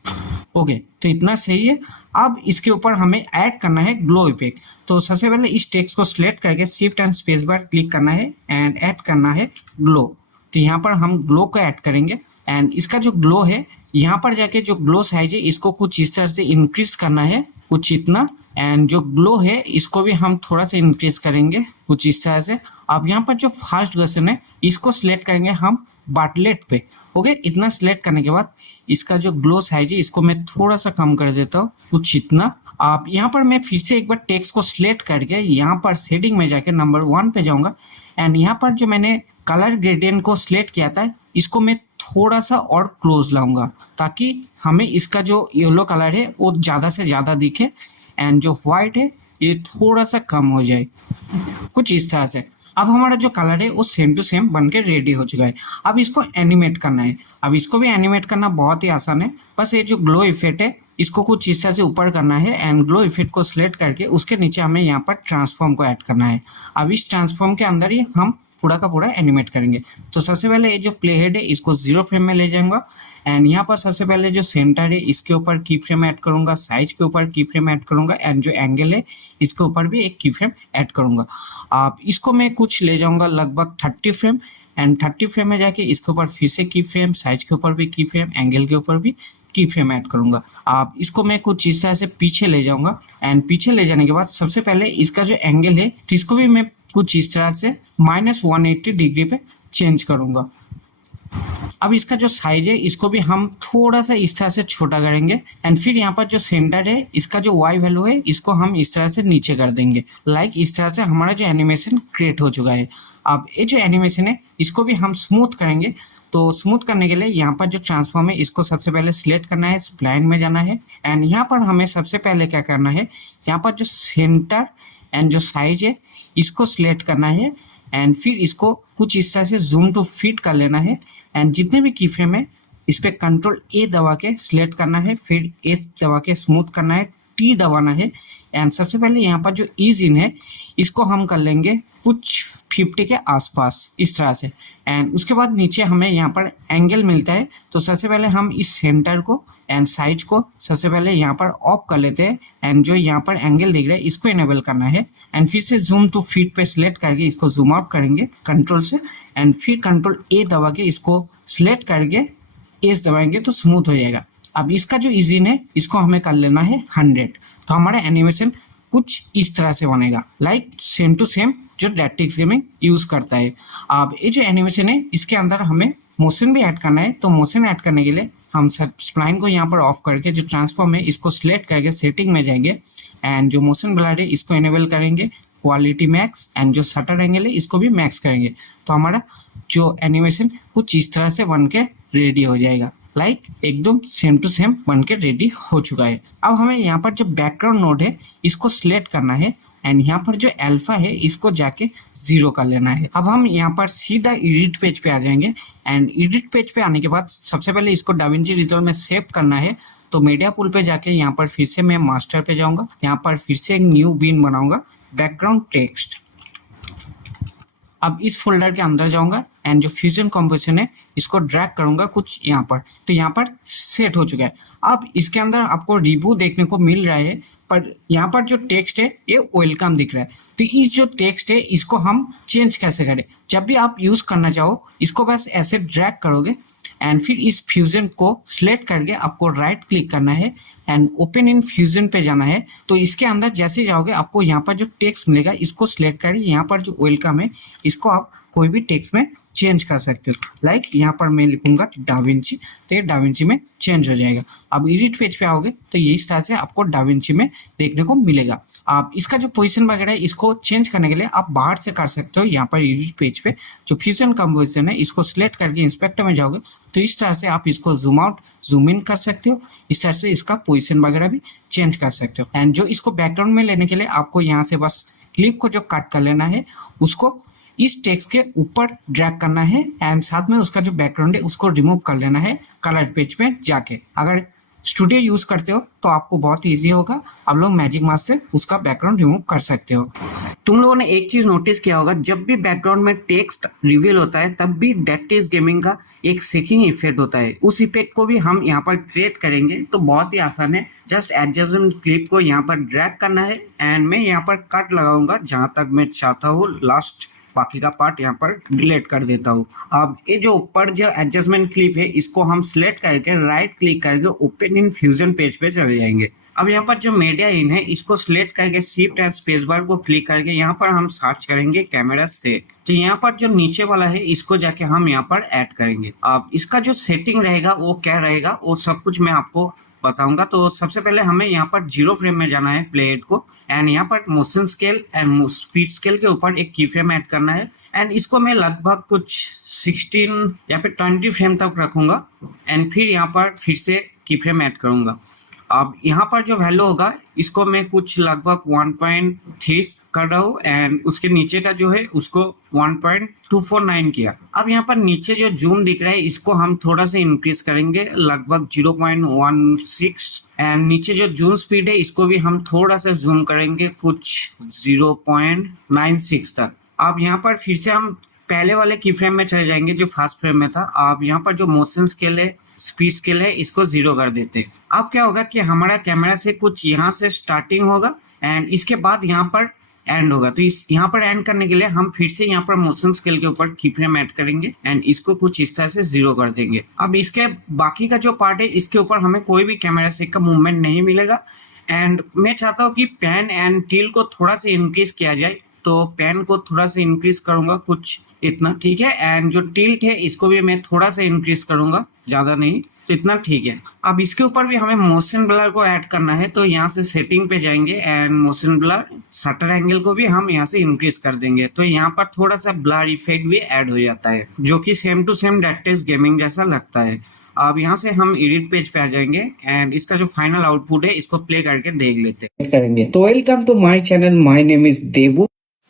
ओके, तो इतना सही है। अब इसके ऊपर हमें ऐड करना है ग्लो इफेक्ट। तो सबसे पहले इस टेक्स्ट को सिलेक्ट करके shift and space bar click करना है एंड ऐड करना है ग्लो। तो यहाँ पर हम ग्लो को ऐड करेंगे एंड इसका जो ग्लो है यहाँ पर जाके जो ग्लो साइज है इसको कुछ इस तरह से इंक्रीज करना है, कुछ इतना। एंड जो ग्लो है इसको भी हम थोड़ा सा इंक्रीज करेंगे कुछ इस तरह से। अब यहाँ पर जो फर्स्ट वर्जन है इसको सिलेक्ट करेंगे हम बार्टलेट पे। ओके, इतना सिलेक्ट करने के बाद इसका जो ग्लो साइज है इसको मैं थोड़ा सा कम कर देता हूँ, कुछ इतना। आप यहाँ पर मैं फिर से एक बार टेक्स्ट को सिलेक्ट करके यहाँ पर शेडिंग में जाके नंबर 1 पे जाऊंगा एंड यहाँ पर जो मैंने कलर ग्रेडियंट को सिलेक्ट किया था इसको मैं थोड़ा सा और क्लोज लाऊंगा ताकि हमें इसका जो येलो कलर है वो ज़्यादा से ज़्यादा दिखे एंड जो व्हाइट है ये थोड़ा सा कम हो जाए, कुछ इस तरह से। अब हमारा जो कलर है वो सेम टू सेम बनके रेडी हो चुका है। अब इसको एनिमेट करना है। अब इसको भी एनिमेट करना बहुत ही आसान है, बस ये जो ग्लो इफेक्ट है इसको कुछ इस तरह से ऊपर करना है एंड ग्लो इफेक्ट को सिलेक्ट करके उसके नीचे हमें यहाँ पर ट्रांसफॉर्म को ऐड करना है। अब इस ट्रांसफॉर्म के अंदर ही हम पूरा का पूरा एनिमेट करेंगे। तो सबसे पहले ये जो प्ले हेड है इसको 0 फ्रेम में ले जाऊंगा एंड यहाँ पर सबसे पहले जो सेंटर है इसके ऊपर की फ्रेम ऐड करूंगा, साइज के ऊपर की फ्रेम ऐड करूंगा एंड जो एंगल है इसके ऊपर भी एक की फ्रेम ऐड करूंगा। आप इसको मैं कुछ ले जाऊंगा लगभग 30 फ्रेम एंड 30 फ्रेम में जाके इसके ऊपर फिर से की फ्रेम, साइज के ऊपर भी की फ्रेम, एंगल के ऊपर भी की फ्रेम ऐड करूंगा। आप इसको मैं कुछ इस तरह से पीछे ले जाऊंगा एंड पीछे ले जाने के बाद सबसे पहले इसका जो एंगल है इसको भी मैं कुछ इस तरह से -180 डिग्री पे चेंज करूंगा। अब इसका जो साइज है इसको भी हम थोड़ा सा इस तरह से छोटा करेंगे एंड फिर यहाँ पर जो सेंटर है इसका जो y वैल्यू है इसको हम इस तरह से नीचे कर देंगे। लाइक इस तरह से हमारा जो एनिमेशन क्रिएट हो चुका है। अब ये जो एनिमेशन है इसको भी हम स्मूथ करेंगे। तो स्मूथ करने के लिए यहाँ पर जो ट्रांसफॉर्म है इसको सबसे पहले सिलेक्ट करना है, स्प्लाइन में जाना है एंड यहाँ पर हमें सबसे पहले क्या करना है, यहाँ पर जो सेंटर एंड जो साइज है इसको सिलेक्ट करना है एंड फिर इसको कुछ इस तरह से जूम टू फिट कर लेना है एंड जितने भी की फ्रेम है इस पर Ctrl A दबा के सिलेक्ट करना है, फिर S दबा के स्मूथ करना है, T दबाना है एंड सबसे पहले यहाँ पर जो ईज इन है इसको हम कर लेंगे कुछ 50 के आसपास इस तरह से एंड उसके बाद नीचे हमें यहाँ पर एंगल मिलता है। तो सबसे पहले हम इस सेंटर को एंड साइज को सबसे पहले यहाँ पर ऑफ कर लेते हैं एंड जो यहाँ पर एंगल दिख रहा है इसको इनेबल करना है एंड फिर से जूम टू फिट पे सिलेक्ट करके इसको जूम आउट करेंगे कंट्रोल से एंड फिर Ctrl A दबा के इसको सिलेक्ट करके एस दबाएंगे तो स्मूथ हो जाएगा। अब इसका जो इजिन है इसको हमें कर लेना है 100। तो हमारा एनिमेशन कुछ इस तरह से बनेगा, लाइक सेम टू सेम जो डेटिक्स गेमिंग यूज करता है। अब ये जो एनिमेशन है इसके अंदर हमें मोशन भी ऐड करना है। तो मोशन ऐड करने के लिए हम स्प्लाइन को यहाँ पर ऑफ करके जो ट्रांसफॉर्म है इसको सिलेक्ट करके सेटिंग में जाएंगे एंड जो मोशन ब्लर है इसको इनेबल करेंगे, क्वालिटी मैक्स एंड जो शटर एंगल है इसको भी मैक्स करेंगे। तो हमारा जो एनिमेशन कुछ इस तरह से बन के रेडी हो जाएगा, लाइक एकदम सेम टू सेम बन के रेडी हो चुका है। अब हमें यहाँ पर जो बैकग्राउंड नोड है इसको सिलेक्ट करना है एंड यहाँ पर जो अल्फा है इसको जाके 0 कर लेना है। अब हम यहाँ पर सीधा एडिट पेज पे आ जाएंगे एंड एडिट पेज पे आने के बाद सबसे पहले इसको डाविंची रिजॉल्व में सेव करना है। तो मीडिया पूल पे जाके यहाँ पर फिर से मैं मास्टर पे जाऊंगा, यहाँ पर फिर से एक न्यू बीन बनाऊंगा, बैकग्राउंड टेक्स्ट। अब इस फोल्डर के अंदर जाऊंगा एंड जो फ्यूजन कंपोजिशन है इसको ड्रैग करूंगा कुछ यहाँ पर। तो यहाँ पर सेट हो चुका है। अब इसके अंदर आपको रिव्यू देखने को मिल रहा है पर यहाँ पर जो टेक्स्ट है ये वेलकम दिख रहा है। तो इस जो टेक्स्ट है इसको हम चेंज कैसे करें, जब भी आप यूज करना चाहो इसको बस ऐसे ड्रैग करोगे एंड फिर इस फ्यूजन को सिलेक्ट करके आपको राइट क्लिक करना है एंड ओपन इन फ्यूजन पे जाना है। तो इसके अंदर जैसे जाओगे आपको यहाँ पर जो टेक्स्ट मिलेगा इसको सिलेक्ट करिए, यहाँ पर जो वेलकम है इसको आप कोई भी टेक्स्ट में चेंज कर सकते हो। लाइक यहाँ पर मैं लिखूंगा डाविंची, तो ये डाविंची में चेंज हो जाएगा। अब एडिट पेज पे आओगे तो ये इस तरह से आपको डाविंची में देखने को मिलेगा। आप इसका जो पोजीशन वगैरह है इसको चेंज करने के लिए आप बाहर से कर सकते हो। यहाँ पर एडिट पेज पे जो फ्यूजन कंपोजिशन है इसको सिलेक्ट करके इंस्पेक्टर में जाओगे तो इस तरह से आप इसको जूम आउट जूम इन कर सकते हो। इस तरह से इसका पोजीशन वगैरह भी चेंज कर सकते हो। एंड जो इसको बैकग्राउंड में लेने के लिए आपको यहाँ से बस क्लिप को जो कट कर लेना है उसको इस टेक्स्ट के ऊपर ड्रैग करना है एंड साथ में उसका जो बैकग्राउंड है उसको रिमूव कर लेना है कलर पेज पे जाके। अगर स्टूडियो यूज करते हो तो आपको बहुत इजी होगा, आप लोग मैजिक मास्क से उसका बैकग्राउंड रिमूव कर सकते हो। तुम लोगों ने एक चीज नोटिस किया होगा, जब भी बैकग्राउंड में टेक्स्ट रिवील होता है तब भी डेटिक्स गेमिंग का एक शेकिंग इफेक्ट होता है। उस इफेक्ट को भी हम यहाँ पर क्रिएट करेंगे। तो बहुत ही आसान है, जस्ट एडजस्टमेंट क्लिप को यहाँ पर ड्रैग करना है एंड मैं यहाँ पर कट लगाऊंगा जहां तक मैं चाहता हूँ लास्ट बाकी का पार्ट यहाँ पर डिलीट कर देता हूँ। अब ये जो ऊपर जो एडजस्टमेंट क्लिप है इसको हम सिलेक्ट करके राइट क्लिक करके ओपन इन फ्यूजन पेज पे चले जाएंगे। अब यहाँ पर जो मीडिया इन है इसको सिलेक्ट करके शिफ्ट एंड स्पेस बार को क्लिक करके यहाँ पर हम सर्च करेंगे कैमरा से। तो यहाँ पर जो नीचे वाला है इसको जाके हम यहाँ पर ऐड करेंगे। अब इसका जो सेटिंग रहेगा वो क्या रहेगा वो सब कुछ मैं आपको बताऊंगा। तो सबसे पहले हमें यहाँ पर 0 फ्रेम में जाना है प्ले हेड को, एंड यहाँ पर motion scale and speed scale के ऊपर एक की फ्रेम ऐड करना है, एंड इसको मैं लगभग कुछ 16 या फिर 20 फ्रेम तक रखूंगा, एंड फिर यहाँ पर फिर से की फ्रेम ऐड करूंगा। अब यहाँ पर जो वैल्यू होगा इसको मैं कुछ लगभग 1.3 कर रहा हूँ, एंड उसके नीचे का जो है उसको 1.249 किया। अब यहाँ पर नीचे जो जूम दिख रहा है इसको हम थोड़ा सा इंक्रीज करेंगे लगभग 0.16, एंड नीचे जो जूम स्पीड है इसको भी हम थोड़ा सा जूम करेंगे कुछ 0.96 तक। अब यहाँ पर फिर से हम पहले वाले की फ्रेम में चले जाएंगे जो फर्स्ट फ्रेम में था। अब यहाँ पर जो मोशन स्केल है स्पीड स्केल है इसको 0 कर देते। अब क्या होगा कि हमारा कैमरा से कुछ यहाँ से स्टार्टिंग होगा एंड इसके बाद यहाँ पर एंड होगा। तो इस यहाँ पर एंड करने के लिए हम फिर से यहाँ पर मोशन स्केल के ऊपर की फ्रेम ऐड करेंगे एंड इसको कुछ इस तरह से 0 कर देंगे। अब इसके बाकी का जो पार्ट है इसके ऊपर हमें कोई भी कैमरा से का मूवमेंट नहीं मिलेगा, एंड मैं चाहता हूँ कि पैन एंड टिल को थोड़ा सा इंक्रीज किया जाए। तो पैन को थोड़ा सा इंक्रीज करूंगा कुछ इतना, ठीक है, एंड जो टिल्ट है इसको भी मैं थोड़ा सा इंक्रीज करूंगा, ज्यादा नहीं, तो इतना ठीक है। अब इसके ऊपर भी हमें मोशन ब्लर को ऐड करना है, तो यहाँ से सेटिंग पे जाएंगे and motion blur shutter angle को भी हम यहाँ से इंक्रीज कर देंगे। तो यहाँ पर थोड़ा सा ब्लर इफेक्ट भी ऐड हो जाता है जो कि सेम टू सेम डेक्टेक्स गेमिंग जैसा लगता है। अब यहाँ से हम एडिट पेज पे आ जाएंगे एंड इसका जो फाइनल आउटपुट है इसको प्ले करके देख लेते हैं। तो welcome to my channel, my name is Devu.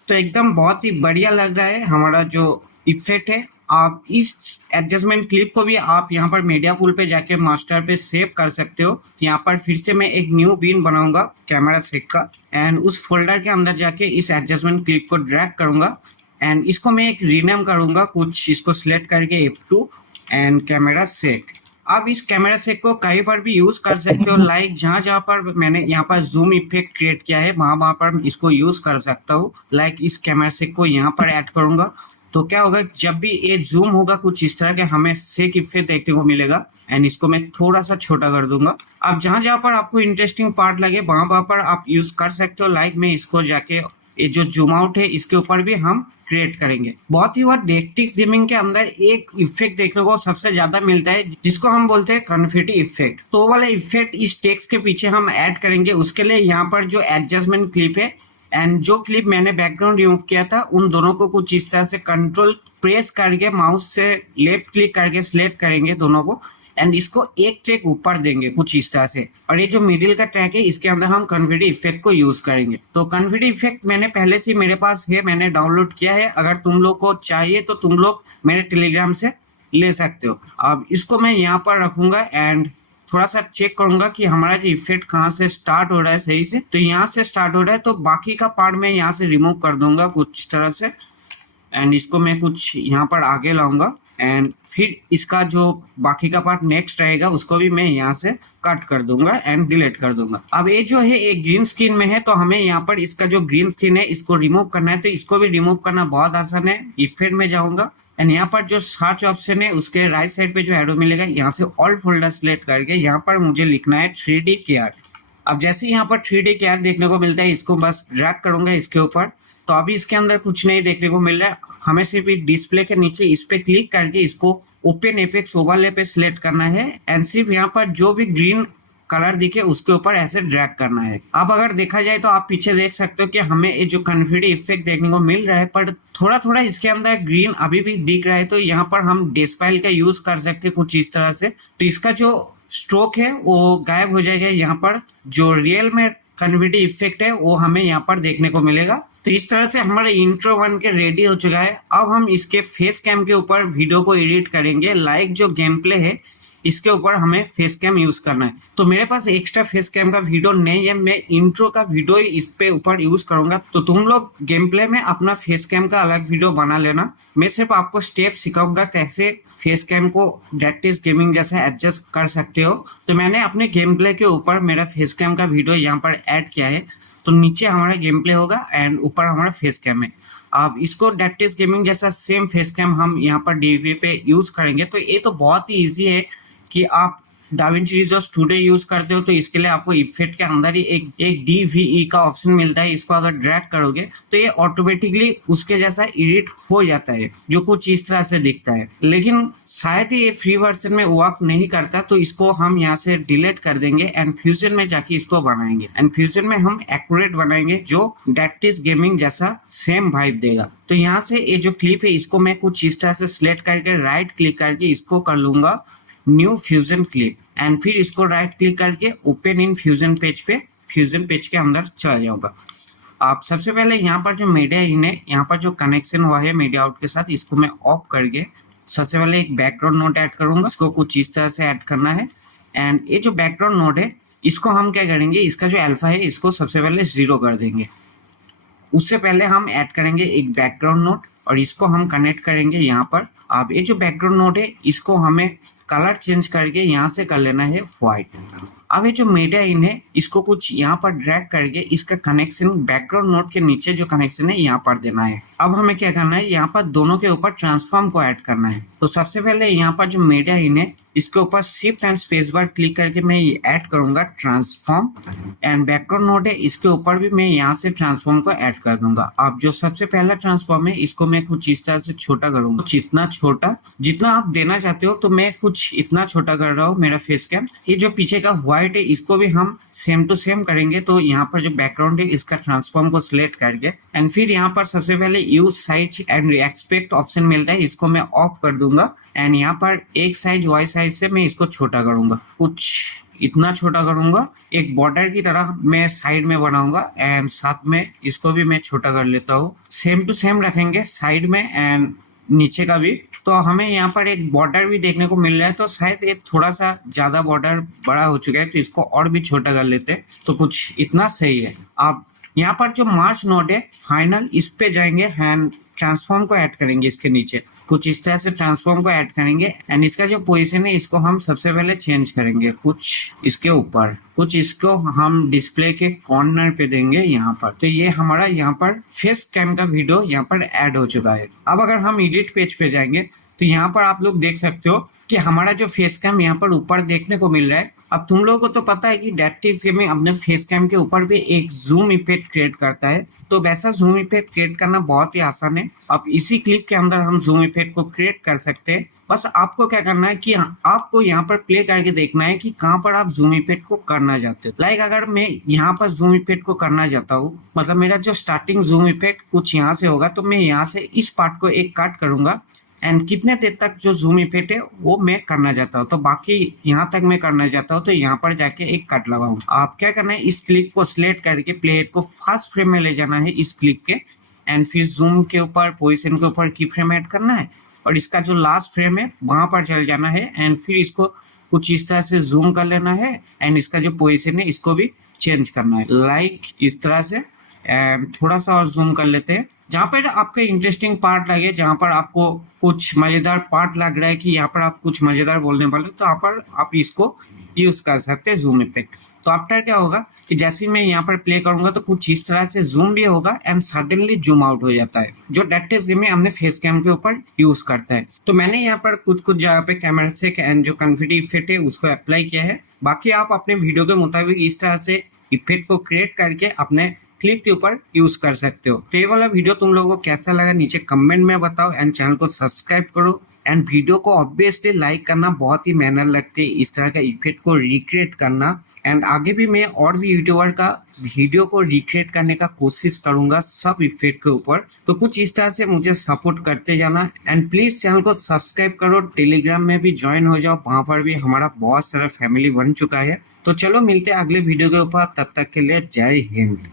तो एकदम बहुत ही बढ़िया लग रहा है हमारा जो इफेक्ट है। आप इस एडजस्टमेंट क्लिप को भी आप यहाँ पर मीडिया पूल पे जाके मास्टर पे सेव कर सकते हो। यहाँ पर फिर से मैं एक न्यू बीन बनाऊंगा कैमरा सेक का, एंड उस फोल्डर के अंदर जाके इस एडजस्टमेंट क्लिप को ड्रैग करूंगा एंड इसको मैं एक रीनेम करूंगा कुछ, इसको सिलेक्ट करके F2 एंड कैमरा सेक। आप इस कैमरा सेक को कहीं पर भी यूज कर सकते हो, लाइक जहां जहां पर मैंने यहाँ पर जूम इफेक्ट क्रिएट किया है वहां पर इसको यूज कर सकता हूँ। लाइक इस कैमरा सेक को यहाँ पर ऐड करूंगा, तो क्या होगा जब भी ये जूम होगा कुछ इस तरह के हमें सेक इफेक्ट देखने को मिलेगा, एंड इसको मैं थोड़ा सा छोटा कर दूंगा। अब जहां जहां पर आपको इंटरेस्टिंग पार्ट लगे वहां पर आप यूज कर सकते हो। लाइक मैं इसको जाके ये जो जूम आउट है इसके ऊपर भी हम क्रिएट करेंगे। बहुत ही बार डेक्टेक्स गेमिंग के अंदर एक इफेक्ट देखने को सबसे ज्यादा मिलता है जिसको हम बोलते हैं कन्फिटी इफेक्ट। तो वाला इफेक्ट इस टेक्स्ट के पीछे हम ऐड करेंगे। उसके लिए यहाँ पर जो एडजस्टमेंट क्लिप है एंड जो क्लिप मैंने बैकग्राउंड रिमूव किया था उन दोनों को कुछ इस तरह से कंट्रोल प्रेस करके माउस से लेफ्ट क्लिक करके सिलेक्ट करेंगे दोनों को, एंड इसको एक ट्रैक ऊपर देंगे कुछ इस तरह से। और ये जो मिडिल का ट्रैक है इसके अंदर हम कन्फिटी इफेक्ट को यूज करेंगे। तो कन्फिटी इफेक्ट मैंने पहले से मेरे पास है, मैंने डाउनलोड किया है। अगर तुम लोग को चाहिए तो तुम लोग मेरे टेलीग्राम से ले सकते हो। अब इसको मैं यहाँ पर रखूंगा एंड थोड़ा सा चेक करूंगा कि हमारा जो इफेक्ट कहाँ से स्टार्ट हो रहा है सही से। तो यहाँ से स्टार्ट हो रहा है, तो बाकी का पार्ट मैं यहाँ से रिमूव कर दूंगा कुछ इस तरह से, एंड इसको मैं कुछ यहाँ पर आगे लाऊंगा, एंड फिर इसका जो बाकी का पार्ट नेक्स्ट रहेगा उसको भी मैं यहाँ से कट कर दूंगा एंड डिलीट कर दूंगा। अब ये जो है एक ग्रीन स्क्रीन में है, तो हमें यहाँ पर इसका जो ग्रीन स्क्रीन है इसको रिमूव करना है। तो इसको भी रिमूव करना बहुत आसान है। इफेक्ट में जाऊंगा एंड यहाँ पर जो सर्च ऑप्शन है उसके राइट साइड पे जो एरो मिलेगा यहाँ से ऑल फोल्डर सिलेक्ट करके यहाँ पर मुझे लिखना है 3D KR। अब जैसे यहाँ पर 3D KR देखने को मिलता है इसको बस ड्रैग करूंगा इसके ऊपर। तो अभी इसके अंदर कुछ नहीं देखने को मिल रहा है, हमें सिर्फ इस डिस्प्ले के नीचे इस पे क्लिक करके इसको ओपन एपेक्स ओवरले पे सिलेक्ट करना है, एंड सिर्फ यहाँ पर जो भी ग्रीन कलर दिखे उसके ऊपर ऐसे ड्रैग करना है। अब अगर देखा जाए तो आप पीछे देख सकते हो कि हमें ये जो कन्फिटी इफेक्ट देखने को मिल रहा है, पर थोड़ा थोड़ा इसके अंदर ग्रीन अभी भी दिख रहा है। तो यहाँ पर हम डेस्पाइल का यूज कर सकते हैं कुछ इस तरह से। तो इसका जो स्ट्रोक है वो गायब हो जाएगा। यहाँ पर जो रियल में कन्फिटी इफेक्ट है वो हमें यहाँ पर देखने को मिलेगा। तो इस तरह से हमारा इंट्रो बन के रेडी हो चुका है। अब हम इसके फेस कैम के ऊपर वीडियो को एडिट करेंगे। लाइक जो गेम प्ले है इसके ऊपर हमें फेस कैम यूज करना है। तो मेरे पास एक्स्ट्रा फेस कैम का वीडियो नहीं है, मैं इंट्रो का वीडियो इस पे ऊपर यूज करूंगा। तो तुम लोग गेम प्ले में अपना फेस कैम का अलग वीडियो बना लेना। मैं सिर्फ आपको स्टेप सिखाऊंगा कैसे फेस कैम को डेक्टेक्स गेमिंग जैसा एडजस्ट कर सकते हो। तो मैंने अपने गेम प्ले के ऊपर मेरा फेस कैम का वीडियो यहाँ पर ऐड किया है। तो नीचे हमारा गेम प्ले होगा एंड ऊपर हमारा फेस कैम है। अब इसको डेक्टेस गेमिंग जैसा सेम फेस कैम हम यहाँ पर डीवी पे यूज करेंगे। तो ये तो बहुत ही इजी है कि आप डाविंची रिजॉल्व स्टूडियो यूज करते हो तो इसके लिए आपको इफेक्ट के अंदर ही एक डीवीई का ऑप्शन मिलता है। इसको अगर ड्रैग करोगे तो ये ऑटोमेटिकली उसके जैसा एडिट हो जाता है, जो कुछ इस तरह से दिखता है। लेकिन शायद ये फ्री वर्जन में वर्क नहीं करता, तो इसको हम यहाँ से डिलीट कर देंगे एंड फ्यूजन में जाके इसको बनाएंगे एंड फ्यूजन में हम एक्यूरेट बनाएंगे जो डेक्टिस गेमिंग जैसा सेम वाइब देगा। तो यहाँ से ये जो क्लिप है इसको मैं कुछ इस तरह से सिलेक्ट करके राइट क्लिक करके इसको कर लूंगा न्यू फ्यूजन क्लिप एंड फिर इसको राइट क्लिक करके ओपन इन फ्यूजन पेज पे फ्यूजन पेज के अंदर चला जाऊंगा। आप सबसे पहले यहाँ पर जो मीडिया इन है, यहाँ पर जो कनेक्शन हुआ है मीडिया आउट के साथ, इसको मैं ऑफ करके सबसे पहले एक बैकग्राउंड नोट ऐड करूंगा। इसको कुछ इस तरह से ऐड करना है एंड ये जो बैकग्राउंड नोट है इसको हम क्या करेंगे, इसका जो अल्फा है इसको सबसे पहले 0 कर देंगे। उससे पहले हम ऐड करेंगे एक बैकग्राउंड नोट और इसको हम कनेक्ट करेंगे यहाँ पर। अब ये जो बैकग्राउंड नोट है इसको हमें कलर चेंज करके यहाँ से कर लेना है व्हाइट। अब ये जो मीडिया इन है इसको कुछ यहाँ पर ड्रैग करके इसका कनेक्शन बैकग्राउंड नोट के नीचे जो कनेक्शन है यहाँ पर देना है। अब हमें क्या करना है, यहाँ पर दोनों के ऊपर ट्रांसफॉर्म को ऐड करना है। तो सबसे पहले यहाँ पर जो मीडिया इन है इसके ऊपर shift and space bar click करके मैं ये ऐड करूंगा ट्रांसफॉर्म एंड बैकग्राउंड नोट है इसके ऊपर भी मैं यहाँ से ट्रांसफॉर्म को ऐड कर दूंगा। अब जो सबसे पहला ट्रांसफॉर्म है इसको मैं कुछ इस तरह से छोटा करूंगा, कुछ इतना छोटा जितना आप देना चाहते हो। तो मैं कुछ इतना छोटा कर रहा हूँ मेरा फेस कैम। ये जो पीछे का व्हाइट है इसको भी हम सेम टू सेम करेंगे। तो यहाँ पर जो बैकग्राउंड है इसका ट्रांसफॉर्म को सिलेक्ट करके एंड फिर यहाँ पर सबसे पहले use size and expect option मिलता है, इसको मैं ऑफ कर दूंगा एंड यहाँ पर एक साइज वाई साइज से मैं इसको छोटा करूंगा, कुछ इतना छोटा करूंगा। एक बॉर्डर की तरह मैं साइड में बनाऊंगा एंड साथ में इसको भी मैं छोटा कर लेता हूँ। सेम टू सेम रखेंगे साइड में एंड नीचे का भी। तो हमें यहाँ पर एक बॉर्डर भी देखने को मिल रहा है, तो शायद ये थोड़ा सा ज्यादा बॉर्डर बड़ा हो चुका है तो इसको और भी छोटा कर लेते हैं। तो कुछ इतना सही है। अब यहाँ पर जो मार्च नोड है फाइनल, इस पे जाएंगे एंड ट्रांसफॉर्म को ऐड करेंगे इसके नीचे, कुछ इस तरह से ट्रांसफॉर्म को ऐड करेंगे एंड इसका जो पोजीशन है इसको हम सबसे पहले चेंज करेंगे, कुछ इसके ऊपर, कुछ इसको हम डिस्प्ले के कॉर्नर पे देंगे यहाँ पर। तो ये हमारा यहाँ पर फेस कैम का वीडियो यहाँ पर ऐड हो चुका है। अब अगर हम एडिट पेज पे जाएंगे तो यहाँ पर आप लोग देख सकते हो कि हमारा जो फेस कैम यहाँ पर ऊपर देखने को मिल रहा है। अब तुम लोगों को तो पता है कि डेक्टिस गेमिंग अपने फेस कैम के ऊपर भी एक जूम इफेक्ट क्रिएट करता है, तो वैसा जूम इफेक्ट क्रिएट करना बहुत ही आसान है। अब इसी क्लिप के अंदर हम जूम इफेक्ट को क्रिएट कर सकते हैं। बस आपको क्या करना है कि आपको यहाँ पर प्ले करके देखना है कि कहाँ पर आप जूम इफेक्ट को करना चाहते हो। लाइक अगर मैं यहाँ पर जूम इफेक्ट को करना चाहता हूँ, मतलब मेरा जो स्टार्टिंग जूम इफेक्ट कुछ यहाँ से होगा, तो मैं यहाँ से इस पार्ट को एक कट करूंगा एंड कितने देर तक जो जूम इफेक्ट है वो मैं करना चाहता हूँ, तो बाकी यहाँ तक मैं करना चाहता हूँ, तो यहाँ पर जाके एक कट लगाऊंगा। आप क्या करना है, इस क्लिप को सिलेक्ट करके प्लेयर को फर्स्ट फ्रेम में ले जाना है इस क्लिप के एंड फिर जूम के ऊपर पोजीशन के ऊपर की फ्रेम ऐड करना है और इसका जो लास्ट फ्रेम है वहां पर चल जाना है एंड फिर इसको कुछ इस तरह से जूम कर लेना है एंड इसका जो पोजीशन है इसको भी चेंज करना है, लाइक इस तरह से। एंड थोड़ा सा और जूम कर लेते हैं जहाँ पर आपका इंटरेस्टिंग पार्ट लगे, जहाँ पर आपको कुछ मजेदार पार्ट लग रहा है कि यहाँ पर आप कुछ मजेदार बोलने वाले, तो यहाँ पर आप इसको यूज कर सकते हैं जूम इफेक्ट। तो आफ्टर क्या होगा कि जैसे ही मैं यहाँ पर प्ले करूंगा तो कुछ इस तरह से जूम भी होगा एंड सडनली जूम आउट हो जाता है, जो डेक्टिस गेमिंग हमने फेस कैम के ऊपर यूज करता है। तो मैंने यहाँ पर कुछ जगह पे कैमरा से एंड जो कन्फिटी इफेक्ट है उसको अप्लाई किया है। बाकी आप अपने वीडियो के मुताबिक इस तरह से इफेक्ट को क्रिएट करके अपने क्लिप के ऊपर यूज कर सकते हो। तो ये वाला वीडियो तुम लोगों को कैसा लगा नीचे कमेंट में बताओ एंड चैनल को सब्सक्राइब करो एंड वीडियो को ऑब्वियसली लाइक करना, बहुत ही मेहनत लगती है इस तरह का इफेक्ट को रिक्रिएट करना। एंड आगे भी मैं और भी यूट्यूबर का वीडियो को रिक्रिएट करने का कोशिश करूंगा सब इफेक्ट के ऊपर। तो कुछ इस तरह से मुझे सपोर्ट करते जाना एंड प्लीज चैनल को सब्सक्राइब करो, टेलीग्राम में भी ज्वाइन हो जाओ, वहां पर भी हमारा बहुत सारा फैमिली बन चुका है। तो चलो मिलते हैं अगले वीडियो के ऊपर, तब तक के लिए जय हिंद।